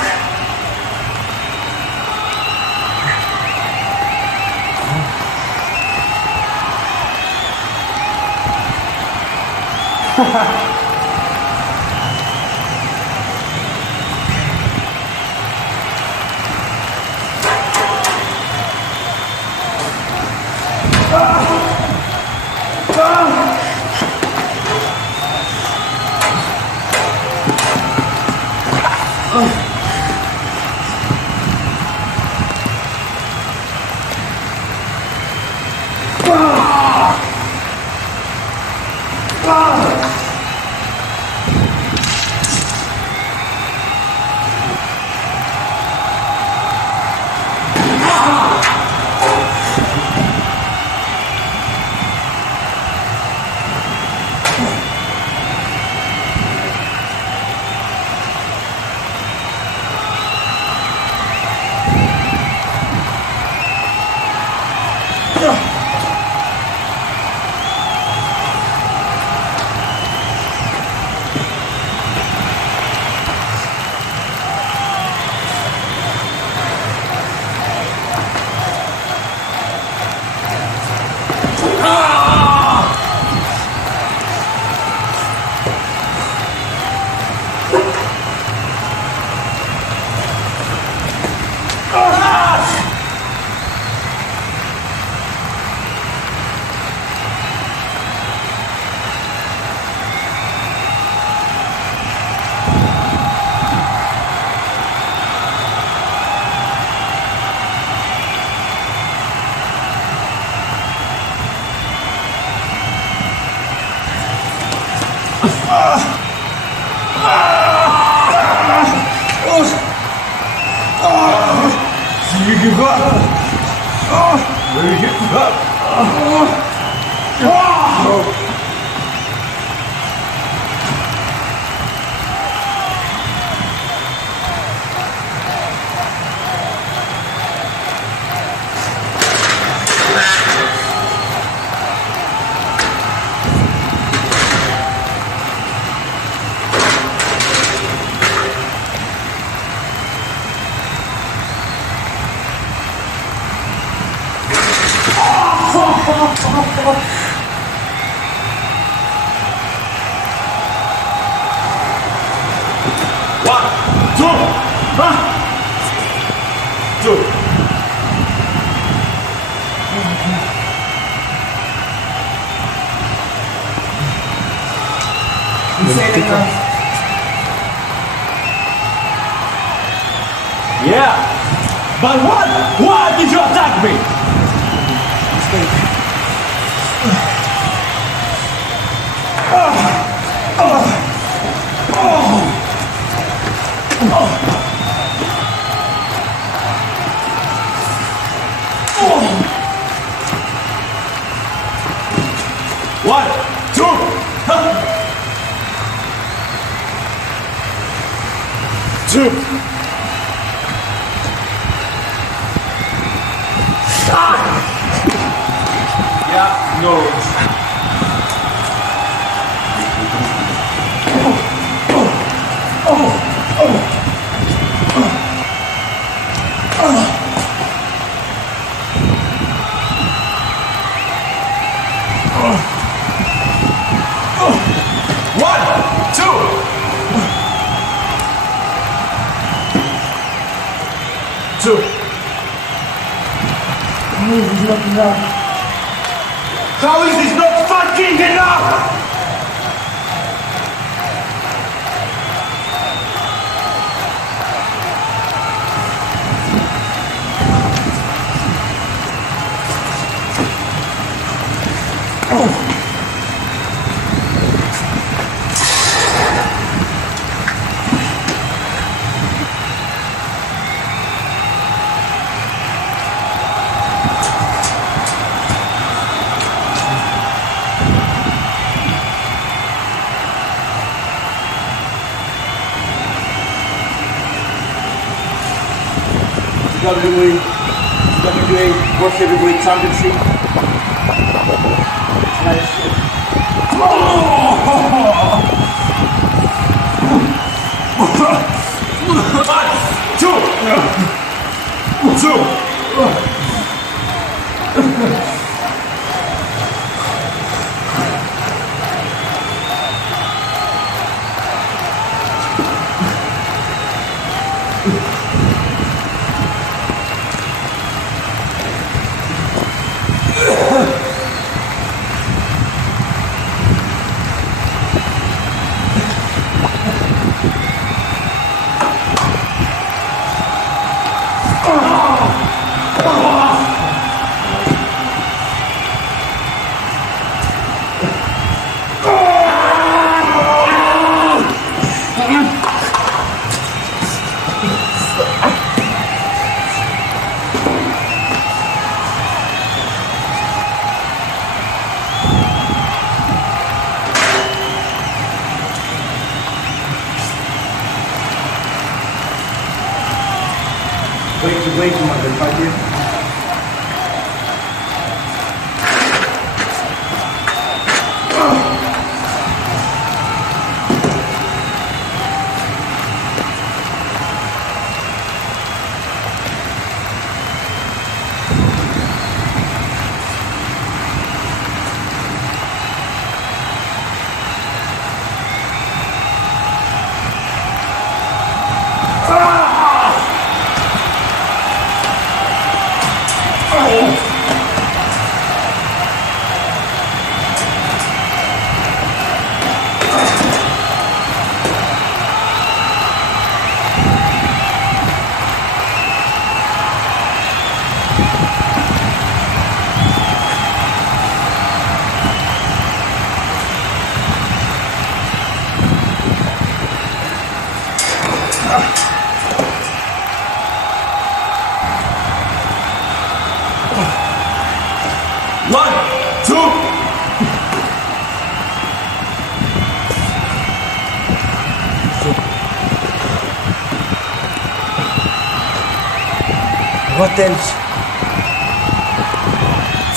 You give up. You give up. One, two, two. Yeah, but why did you attack me? One, two, 2. Yeah, no. How is this not fucking enough? WWA World Heavyweight Championship. Wait, motherfucker. What else?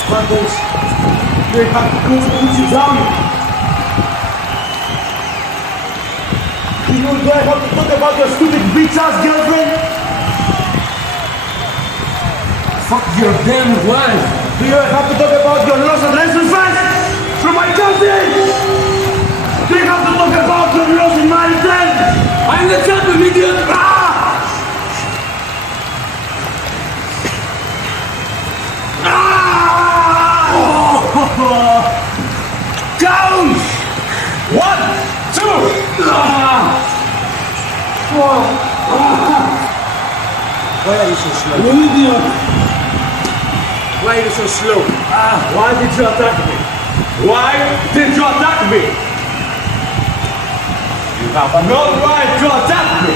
What else? They have to go and put you down. You know, do I have to talk about your stupid bitch-ass girlfriend? Fuck your damn wife. Do you have to talk about your loss of license from my country? Do you have to talk about your loss in my friend? I'm the champion, idiot! Down! 1, 2! Why are you so slow? You idiot! Why are you so slow? Why did you attack me? Why did you attack me? You have no right to attack me!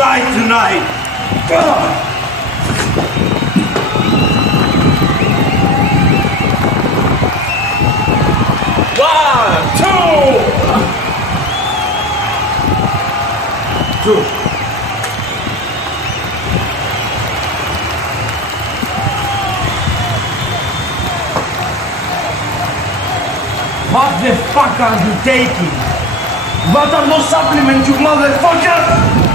die tonight. One, two. What the fuck are you taking? What are those supplements, you motherfucker?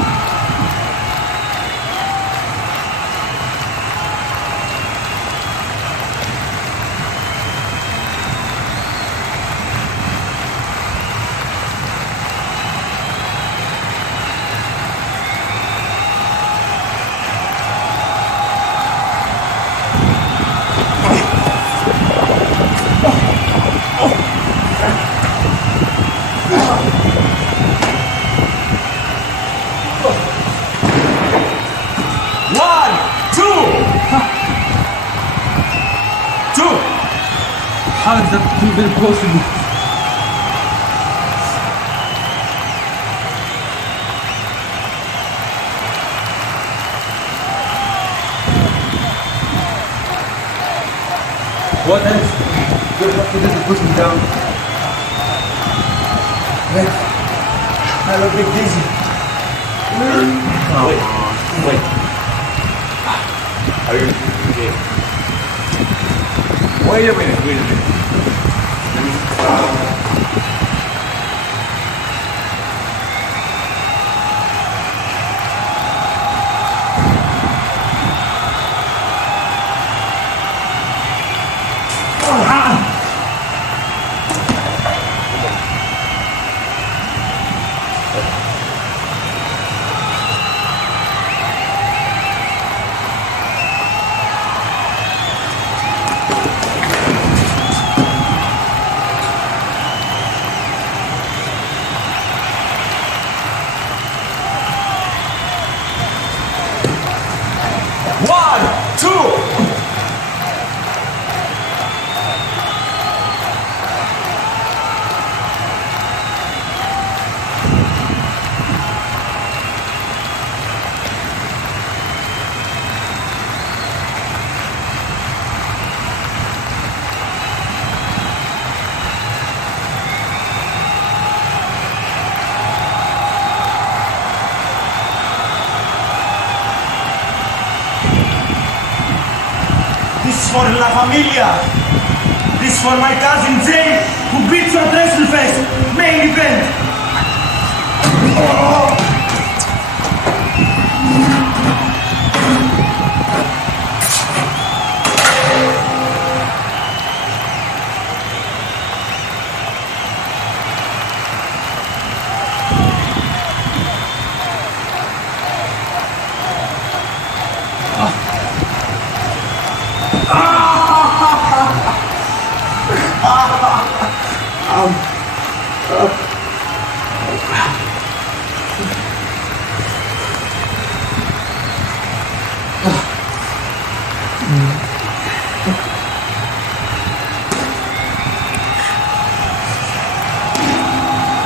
How is that even possible? What else? You have to push me down. Wait. I look a bit dizzy. Wait. Are you okay? Wait a minute. This is for La Familia. This is for my cousin Jay, who beats you at WrestleFest main event.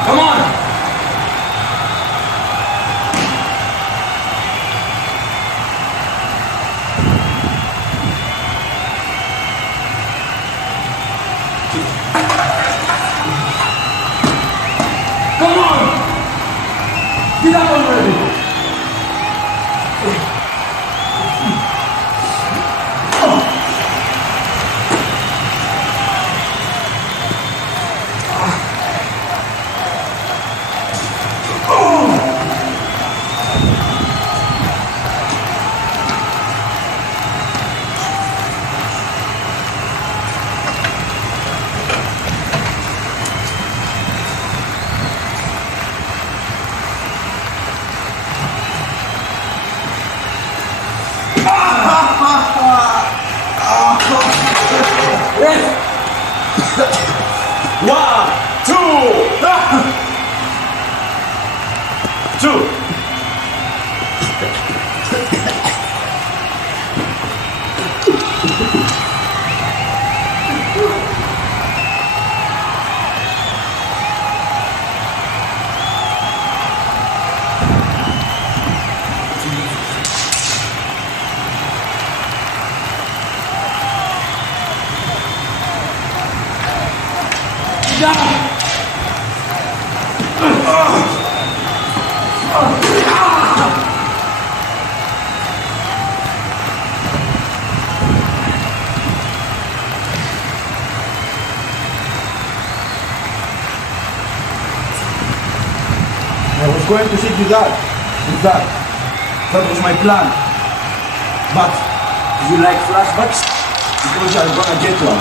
Come on! Come on! Get up already! One, two. I was going to see you that. With that. That was my plan. But do you like flashbacks? Because I'm gonna get one.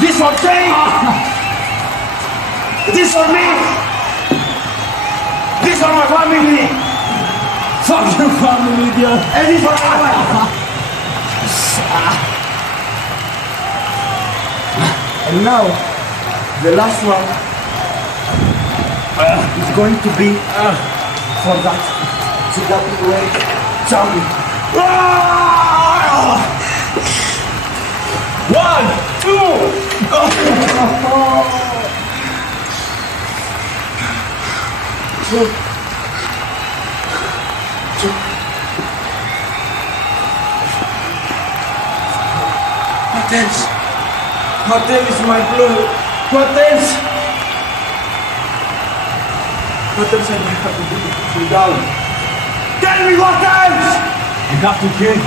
This for Jake! This for me! This for my family! Fuck your family, dear! And this for my wife! And now, the last one is going to be for that TWA champion. 1, 2! What else? What else, my blood? What else? What else I have to do to put you down? Tell me what else! You got to kill me.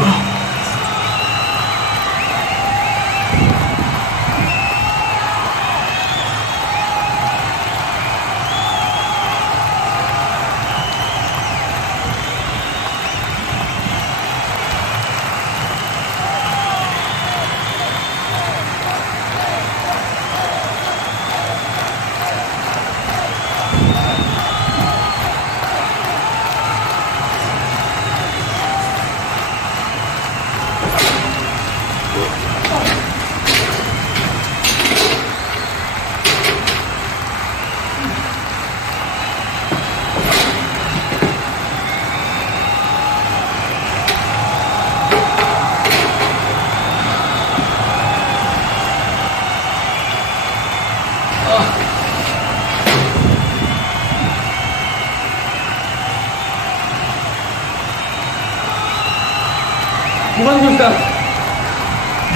What was that?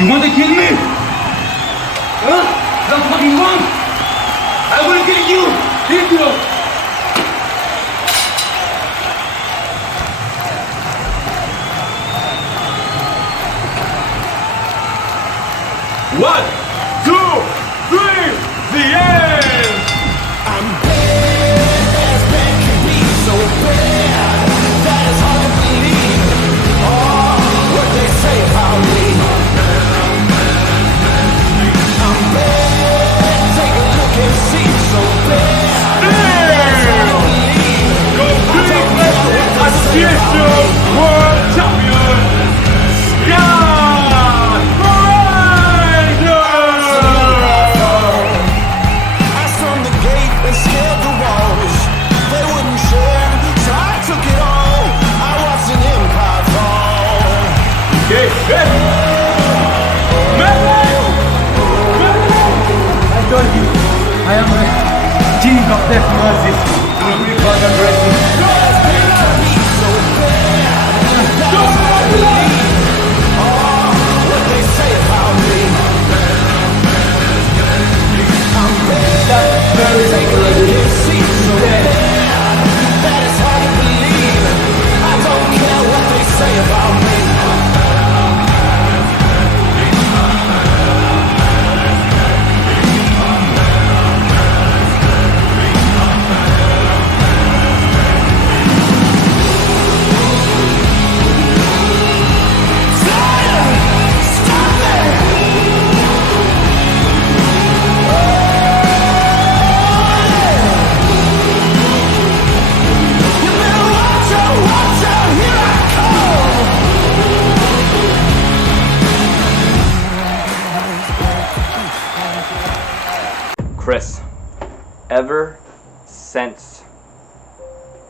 You want to kill me? Huh? That's what you want? I will kill you! Idiot! One, two, three, the end! I'm bad as bad can be, so bad that it's hard to believe. Oh, what they say about me. I'm bad, take a look and see, so bad that it's hard to believe. Association World Champion, Scott Ryder! I stormed the gate and scaled the walls. They wouldn't share, so I took it all. I watched an empire fall. Okay, ready? I told you, I am the king of death mercy. Will be fucking ready. What they say about me. I'm bad. Take a look and see, so bad that it's hard to believe. I don't care what they say about me. Chris, ever since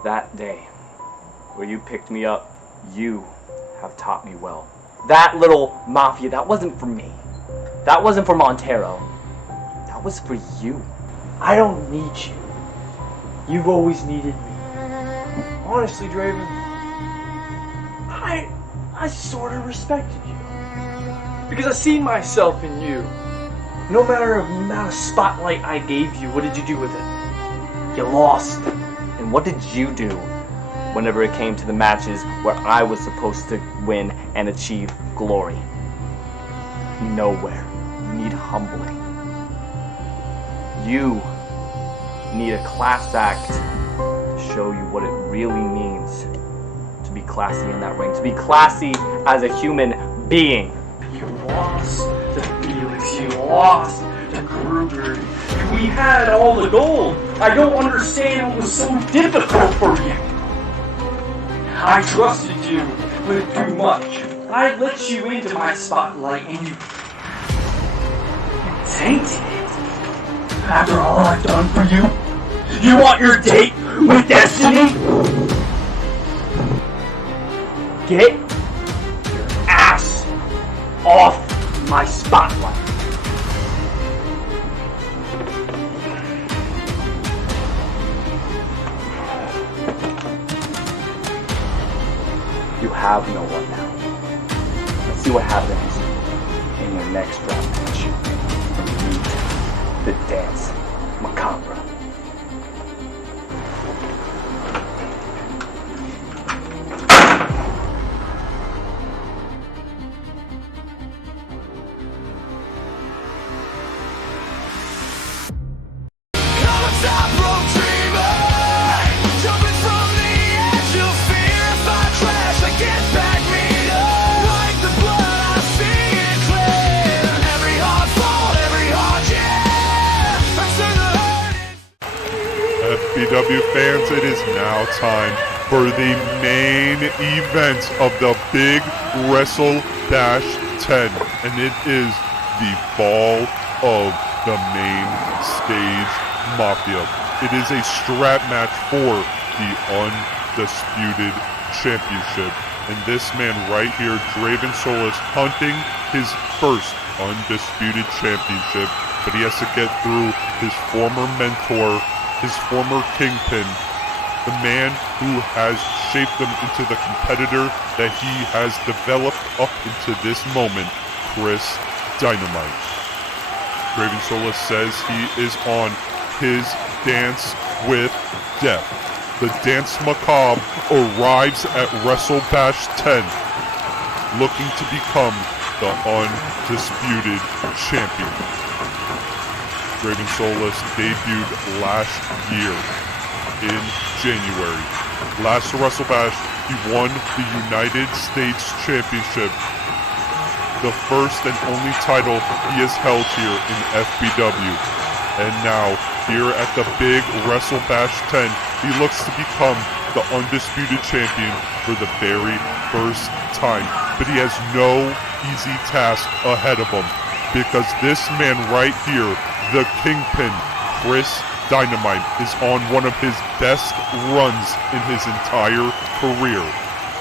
that day where you picked me up, you have taught me well. That little mafia, that wasn't for me. That wasn't for Montero. That was for you. I don't need you. You've always needed me. honestly, Draven, I sort of respected you. Because I seen myself in you. No matter the amount of spotlight I gave you, what did you do with it? You lost. And what did you do whenever it came to the matches where I was supposed to win and achieve glory? Nowhere. You need humbling. You need a class act to show you what it really means to be classy in that ring, to be classy as a human being. You lost to Felix. You lost to Kruger. We had all the gold. I don't understand what was so difficult for you. I trusted you with too much. I let you into my spotlight and you tainted it. After all I've done for you, you want your date with Destiny? Get your ass off my spotlight. You have no one now. Let's see what happens in your next draft match. Meet the Dance Macabre. FBW fans, it is now time for the main event of the Big WrestleBash 10, and it is the fall of the main stage Mafia. It is a strap match for the Undisputed Championship, and this man right here, Draven Solis, hunting his first Undisputed Championship, but he has to get through his former mentor, his former kingpin, the man who has shaped him into the competitor that he has developed up into this moment, Chris Dynamite. Draven Solis says he is on his dance with death. The Dance Macabre arrives at WrestleBash 10, looking to become the Undisputed Champion. Draven Solis debuted last year in January. Last WrestleBash, he won the United States Championship, the first and only title he has held here in FBW. And now, here at the Big WrestleBash 10, he looks to become the Undisputed Champion for the very first time. But he has no easy task ahead of him, because this man right here, the Kingpin, Chris Dynamite, is on one of his best runs in his entire career.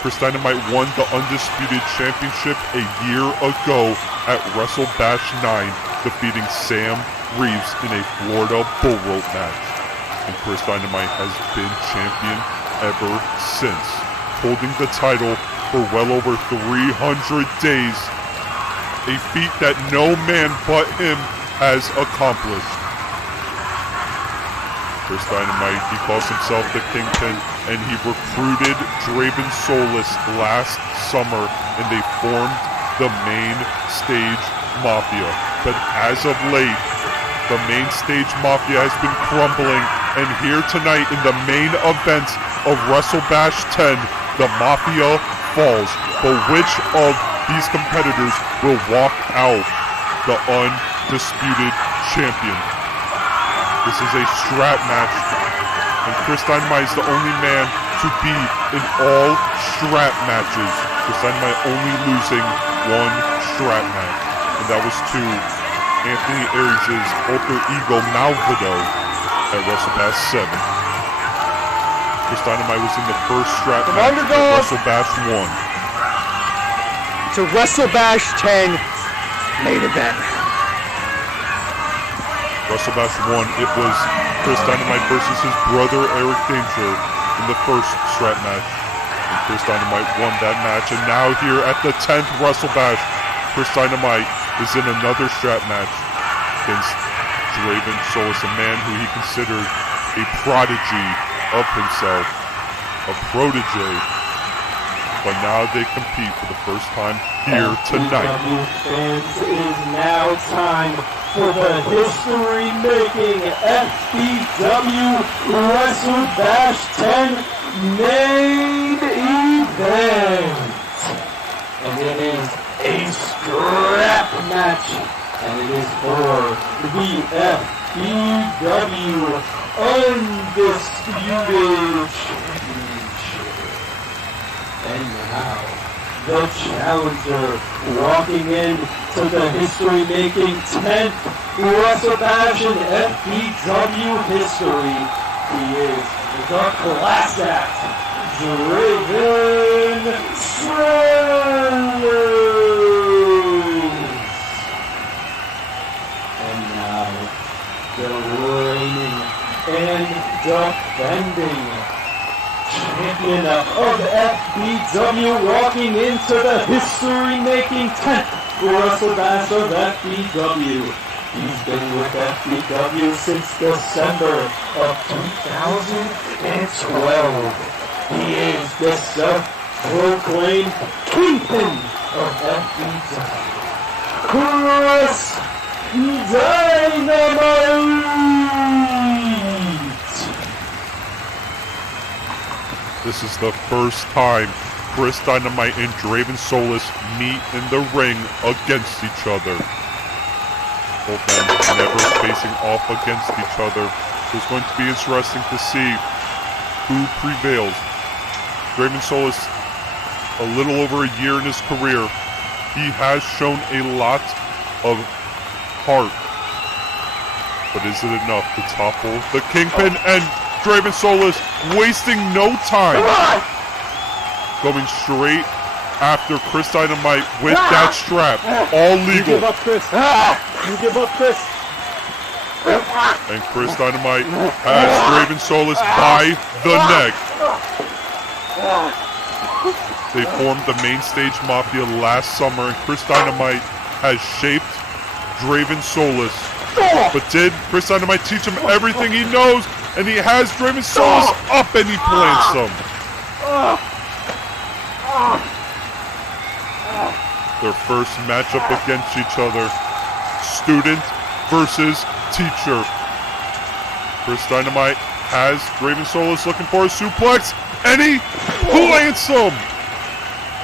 Chris Dynamite won the Undisputed Championship a year ago at WrestleBash 9, defeating Sam Reeves in a Florida Bull Rope match. And Chris Dynamite has been champion ever since, holding the title for well over 300 days, a feat that no man but him has accomplished. Chris Dynamite, he calls himself the Kingpin, and he recruited Draven Solis last summer, and they formed the Main Stage Mafia. But as of late, the Main Stage Mafia has been crumbling, and here tonight in the main event of WrestleBash 10, the Mafia falls. But which of these competitors will walk out the Undisputed Champion? This is a strap match, and Chris Dynamite is the only man to be in all strap matches. Chris Dynamite only losing one strap match, and that was to Anthony Aries' alter ego Malvado at WrestleBash 7. Chris Dynamite was in the first strap match at WrestleBash 1. To WrestleBash 10 main event. WrestleBash 1, it was Chris Dynamite versus his brother Eric Danger. in the first strap match. And Chris Dynamite won that match. And now here at the 10th WrestleBash, Chris Dynamite is in another strap match against Draven Solus, a man who he considered a prodigy of himself, a protege. But now they compete for the first time here tonight. FBW fans, it is now time for the history-making FBW WrestleBash 10 main event. And it is a strap match. And it is for the FBW Undisputed Championship. And now, the challenger walking in to the history-making 10th WrestleBash in FBW history. He is the class act, Draven Solus. And now, the reigning and defending champion of FBW walking into the history-making 10th WrestleBash of FBW. He's been with FBW since December of 2012. He is the self-proclaimed kingpin of FBW. Chris Dynamite! This is the first time Chris Dynamite and Draven Solus meet in the ring against each other. Both men never facing off against each other. So it's going to be interesting to see who prevails. Draven Solus, a little over a year in his career, he has shown a lot of heart. But is it enough to topple the Kingpin? And Draven Solus wasting no time, going straight after Chris Dynamite with that strap. All legal. You give up, Chris. You give up, Chris. And Chris Dynamite has Draven Solus by the neck. They formed the Main Stage Mafia last summer, and Chris Dynamite has shaped Draven Solus. But did Chris Dynamite teach him everything he knows? And he has Draven Solus up and he plants him. Their first matchup against each other. Student versus teacher. Chris Dynamite has Draven Solus looking for a suplex. And he plants him.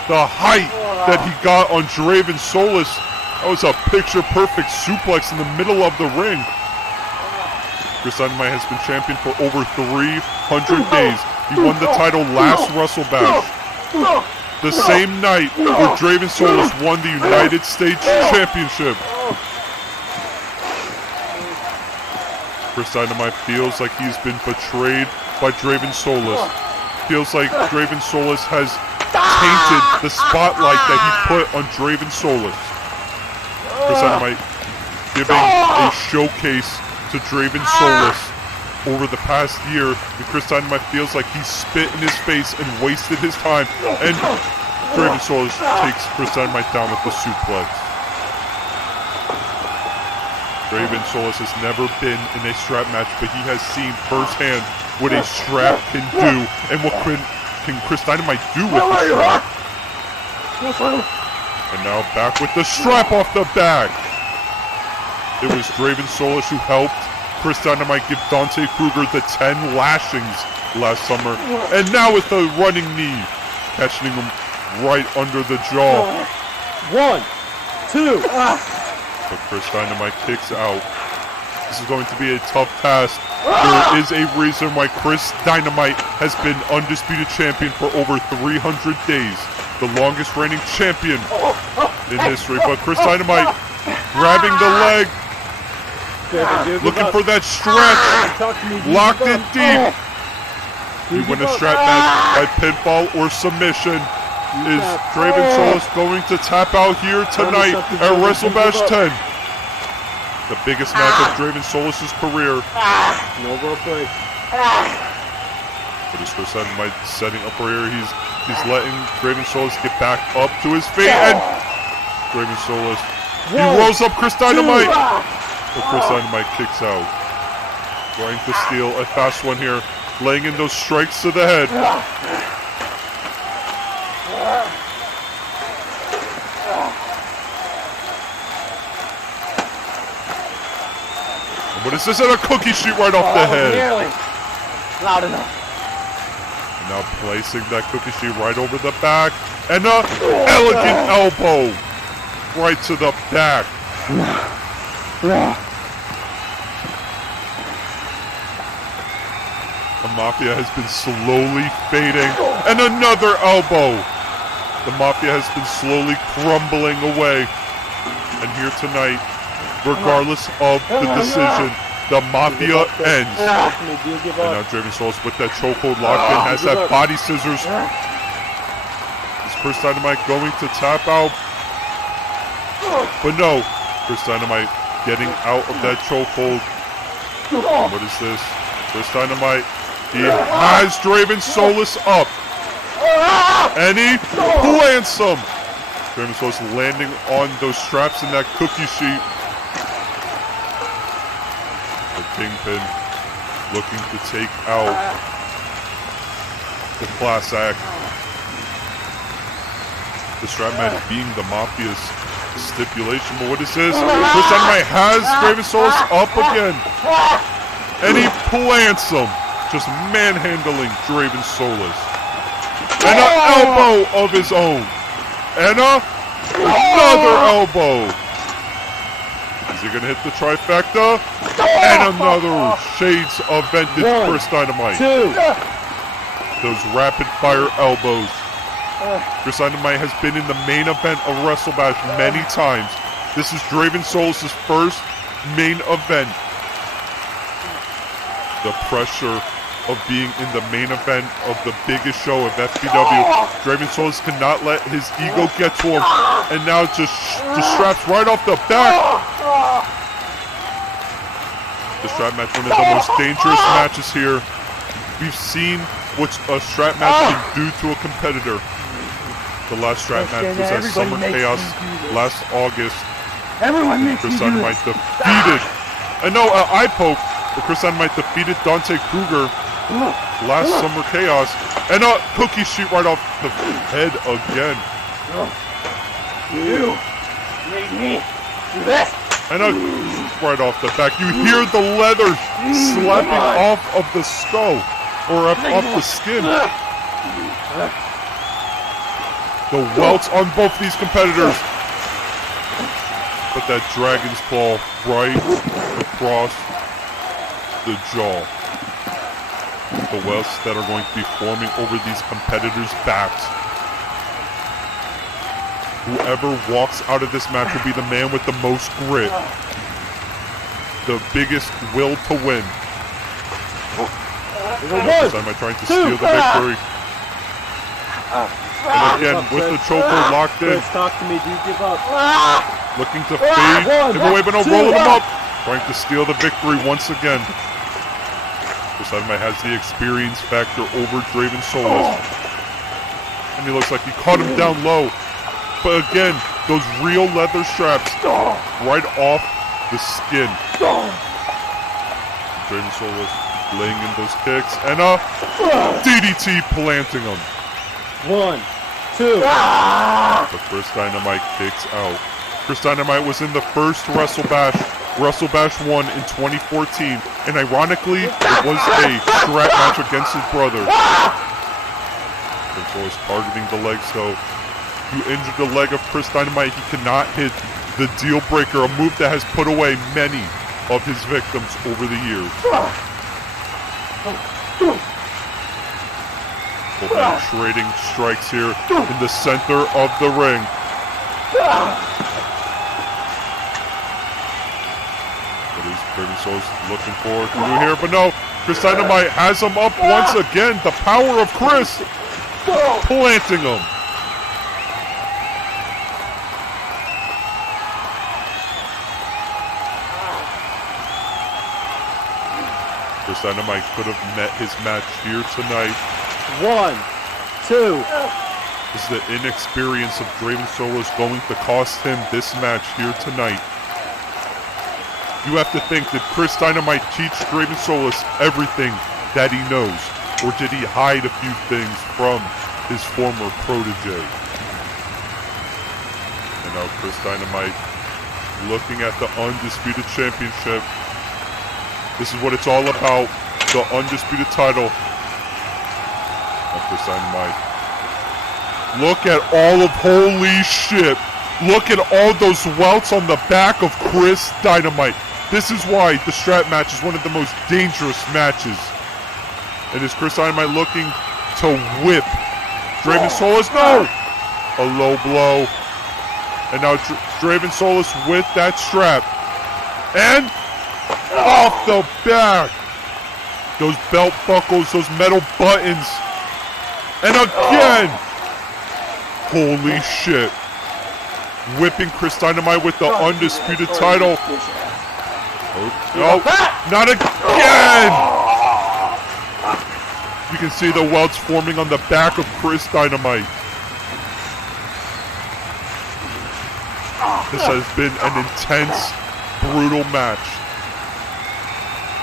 The height that he got on Draven Solus. That was a picture-perfect suplex in the middle of the ring. Chris Dynamite has been champion for over 300 days. He won the title last WrestleBash. The same night where Draven Solus won the United States Championship. Chris Dynamite feels like he's been betrayed by Draven Solus. Feels like Draven Solus has tainted the spotlight that he put on Draven Solus. Chris Dynamite giving a showcase to Draven Solus over the past year. And Chris Dynamite feels like he spit in his face and wasted his time. And Draven Solus takes Chris Dynamite down with the suplex. Draven Solus has never been in a strap match, but he has seen firsthand what a strap can do and what can Chris Dynamite do with the strap. And now back with the strap off the back. It was Draven Solus who helped Chris Dynamite give Dante Kruger the 10 lashings last summer. And now with the running knee, catching him right under the jaw. 1, 2. But Chris Dynamite kicks out. This is going to be a tough task. There is a reason why Chris Dynamite has been undisputed champion for over 300 days. The longest reigning champion in history. But Chris Dynamite grabbing the leg. Looking for that stretch. Locked in deep. You win a strap match by pinfall or submission. Is Draven Solus going to tap out here tonight at WrestleBash 10? The biggest match of Draven Solus's career. No role play. But his first Dynamite setting up right here. He's letting Draven Solis get back up to his feet, and Draven Solis, he rolls up Chris Dynamite. But Chris Dynamite kicks out. Trying to steal a fast one here, laying in those strikes to the head. What is this? And a cookie sheet right off the head. Nearly. Loud enough. Now placing that cookie sheet right over the back. And a elegant elbow right to the back. The Mafia has been slowly fading. And another elbow. The Mafia has been slowly crumbling away. And here tonight, regardless of the decision, the Mafia ends. And now Draven Solis with that chokehold locked in, has that body scissors. Is Chris Dynamite going to tap out? But no, Chris Dynamite getting out of that chokehold. What is this? Chris Dynamite, he has Draven Solis up. And he plants him. Draven Solis landing on those straps in that cookie sheet. The Kingpin looking to take out the class act. The strap match being the Mafia's stipulation. But what is this? Chris Dynamite has Draven Solis up again. And he plants him. Just manhandling Draven Solis. And an elbow of his own. And another elbow. Is he going to hit the trifecta? And another Shades of Vintage Chris Dynamite. Those rapid fire elbows. Chris Dynamite has been in the main event of WrestleBash many times. This is Draven Solis' first main event. The pressure of being in the main event of the biggest show of FBW. Draven Solis cannot let his ego get to him. And now just the straps right off the back. The strap match, one of the most dangerous matches here. We've seen what a strap match can do to a competitor. The last strap match was at Summer Chaos last August. Chris Dynamite defeated. And no, eye poke. But Chris Dynamite defeated Dante Kruger last Summer Chaos. And a cookie sheet right off the head again. You made me do this. And a right off the back. You hear the leather slapping off of the skull. Or off the skin. The welts on both these competitors. But that Dragon's Claw right across the jaw. The welts that are going to be forming over these competitors' backs. Whoever walks out of this match will be the man with the most grit. The biggest will to win. Am I trying to steal the victory? And again, with the choker locked in. Talk to me, do you give up? Looking to fade him away, but no, rolling him up. Trying to steal the victory once again. Chris Dynamite has the experience factor over Draven Solis. And he looks like he caught him down low. But again, those real leather straps right off the skin. Draven Solis laying in those kicks. And a DDT planting him. 1, 2. But Chris Dynamite kicks out. Chris Dynamite was in the first WrestleBash 1 in 2014. And ironically, it was a strap match against his brother. Draven Solis targeting the legs though. You injured the leg of Chris Dynamite, he cannot hit the deal breaker, a move that has put away many of his victims over the years. Both men trading strikes here in the center of the ring. What is Draven Solis looking for to do here? But no, Chris Dynamite has him up once again. The power of Chris planting him. Chris Dynamite could have met his match here tonight. 1, 2. This is the inexperience of Draven Solis going to cost him this match here tonight. You have to think, did Chris Dynamite teach Draven Solis everything that he knows? Or did he hide a few things from his former protege? And now Chris Dynamite looking at the Undisputed Championship. This is what it's all about, the Undisputed title. Now Chris Dynamite. Look at all of, holy shit. Look at all those welts on the back of Chris Dynamite. This is why the strap match is one of the most dangerous matches. And is Chris Dynamite looking to whip Draven Solis? No! A low blow. And now Draven Solis with that strap. And off the back. Those belt buckles, those metal buttons. And again. Holy shit. Whipping Chris Dynamite with the Undisputed title. Oh, no, not again! You can see the welts forming on the back of Chris Dynamite. This has been an intense, brutal match.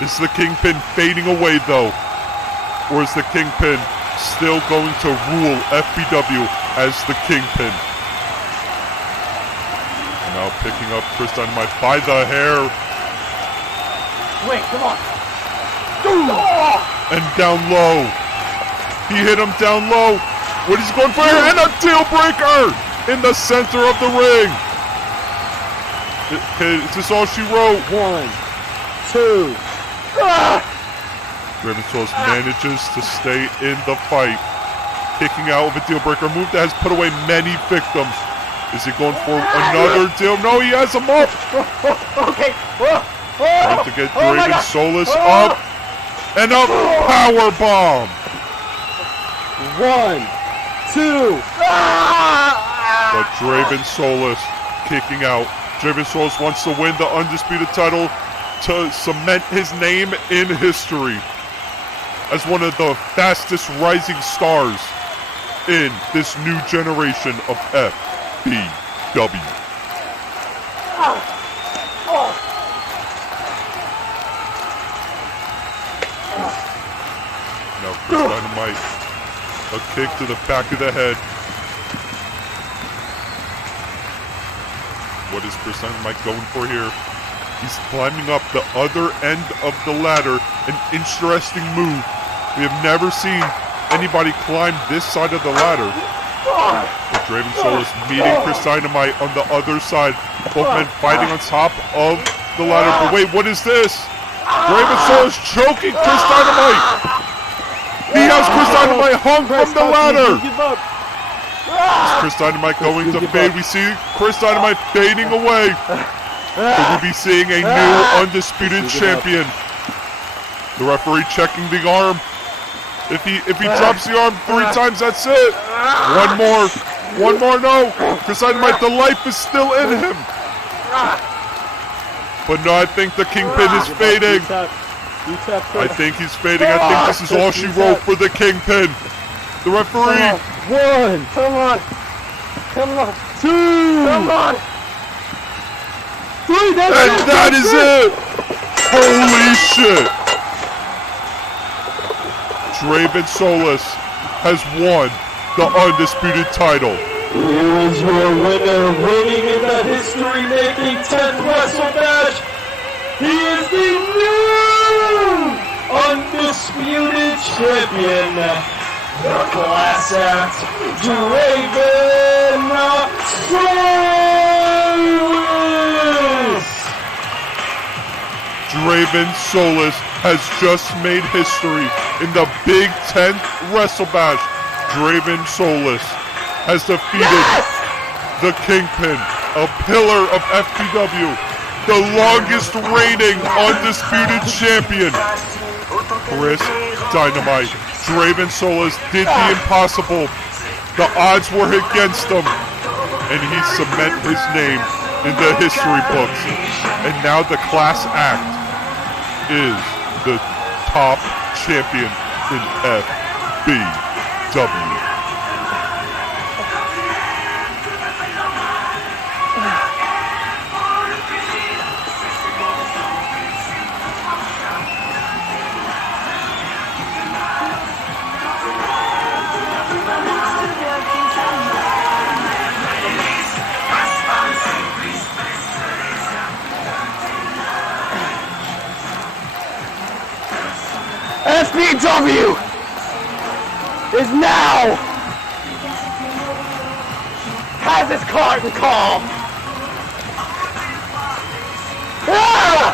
Is the Kingpin fading away though? Or is the Kingpin still going to rule FBW as the Kingpin? And now picking up Chris Dynamite by the hair. Wait, come on. And down low. He hit him down low. What is he going for here? And a deal breaker in the center of the ring. Is this all she wrote? 1, 2. Draven Solis manages to stay in the fight. Kicking out of a deal breaker move that has put away many victims. Is he going for another deal? No, he has him up. Okay. Trying to get Draven Solis up. And a power bomb. 1, 2. But Draven Solis kicking out. Draven Solis wants to win the Undisputed title to cement his name in history as one of the fastest rising stars in this new generation of FBW. Now Chris Dynamite, a kick to the back of the head. What is Chris Dynamite going for here? He's climbing up the other end of the ladder. An interesting move. We have never seen anybody climb this side of the ladder. But Draven Solis meeting Chris Dynamite on the other side. Both men fighting on top of the ladder. But wait, what is this? Draven Solis choking Chris Dynamite. He has Chris Dynamite hung from the ladder. Is Chris Dynamite going to fade? We see Chris Dynamite fading away. Could we be seeing a new Undisputed Champion? The referee checking the arm. If he drops the arm 3 times, that's it. One more, no. Chris Dynamite, the life is still in him. But no, I think the Kingpin is fading. I think he's fading. I think this is all she wrote for the Kingpin. The referee. 1. Come on. 2. Come on. 3. And that is it. Holy shit. Draven Solis has won the Undisputed title. Here is your winner, winning in the history-making 10th WrestleBash. He is the new Undisputed Champion, the Class Act, Draven Solis. Draven Solis has just made history in the Big 10th WrestleBash. Draven Solis has defeated the Kingpin, a pillar of FBW, the longest reigning Undisputed Champion, Chris Dynamite. Draven Solis did the impossible. The odds were against him, and he cemented his name in the history books. And now the Class Act is the top champion in FBW. FBW is now has its curtain call. Ah!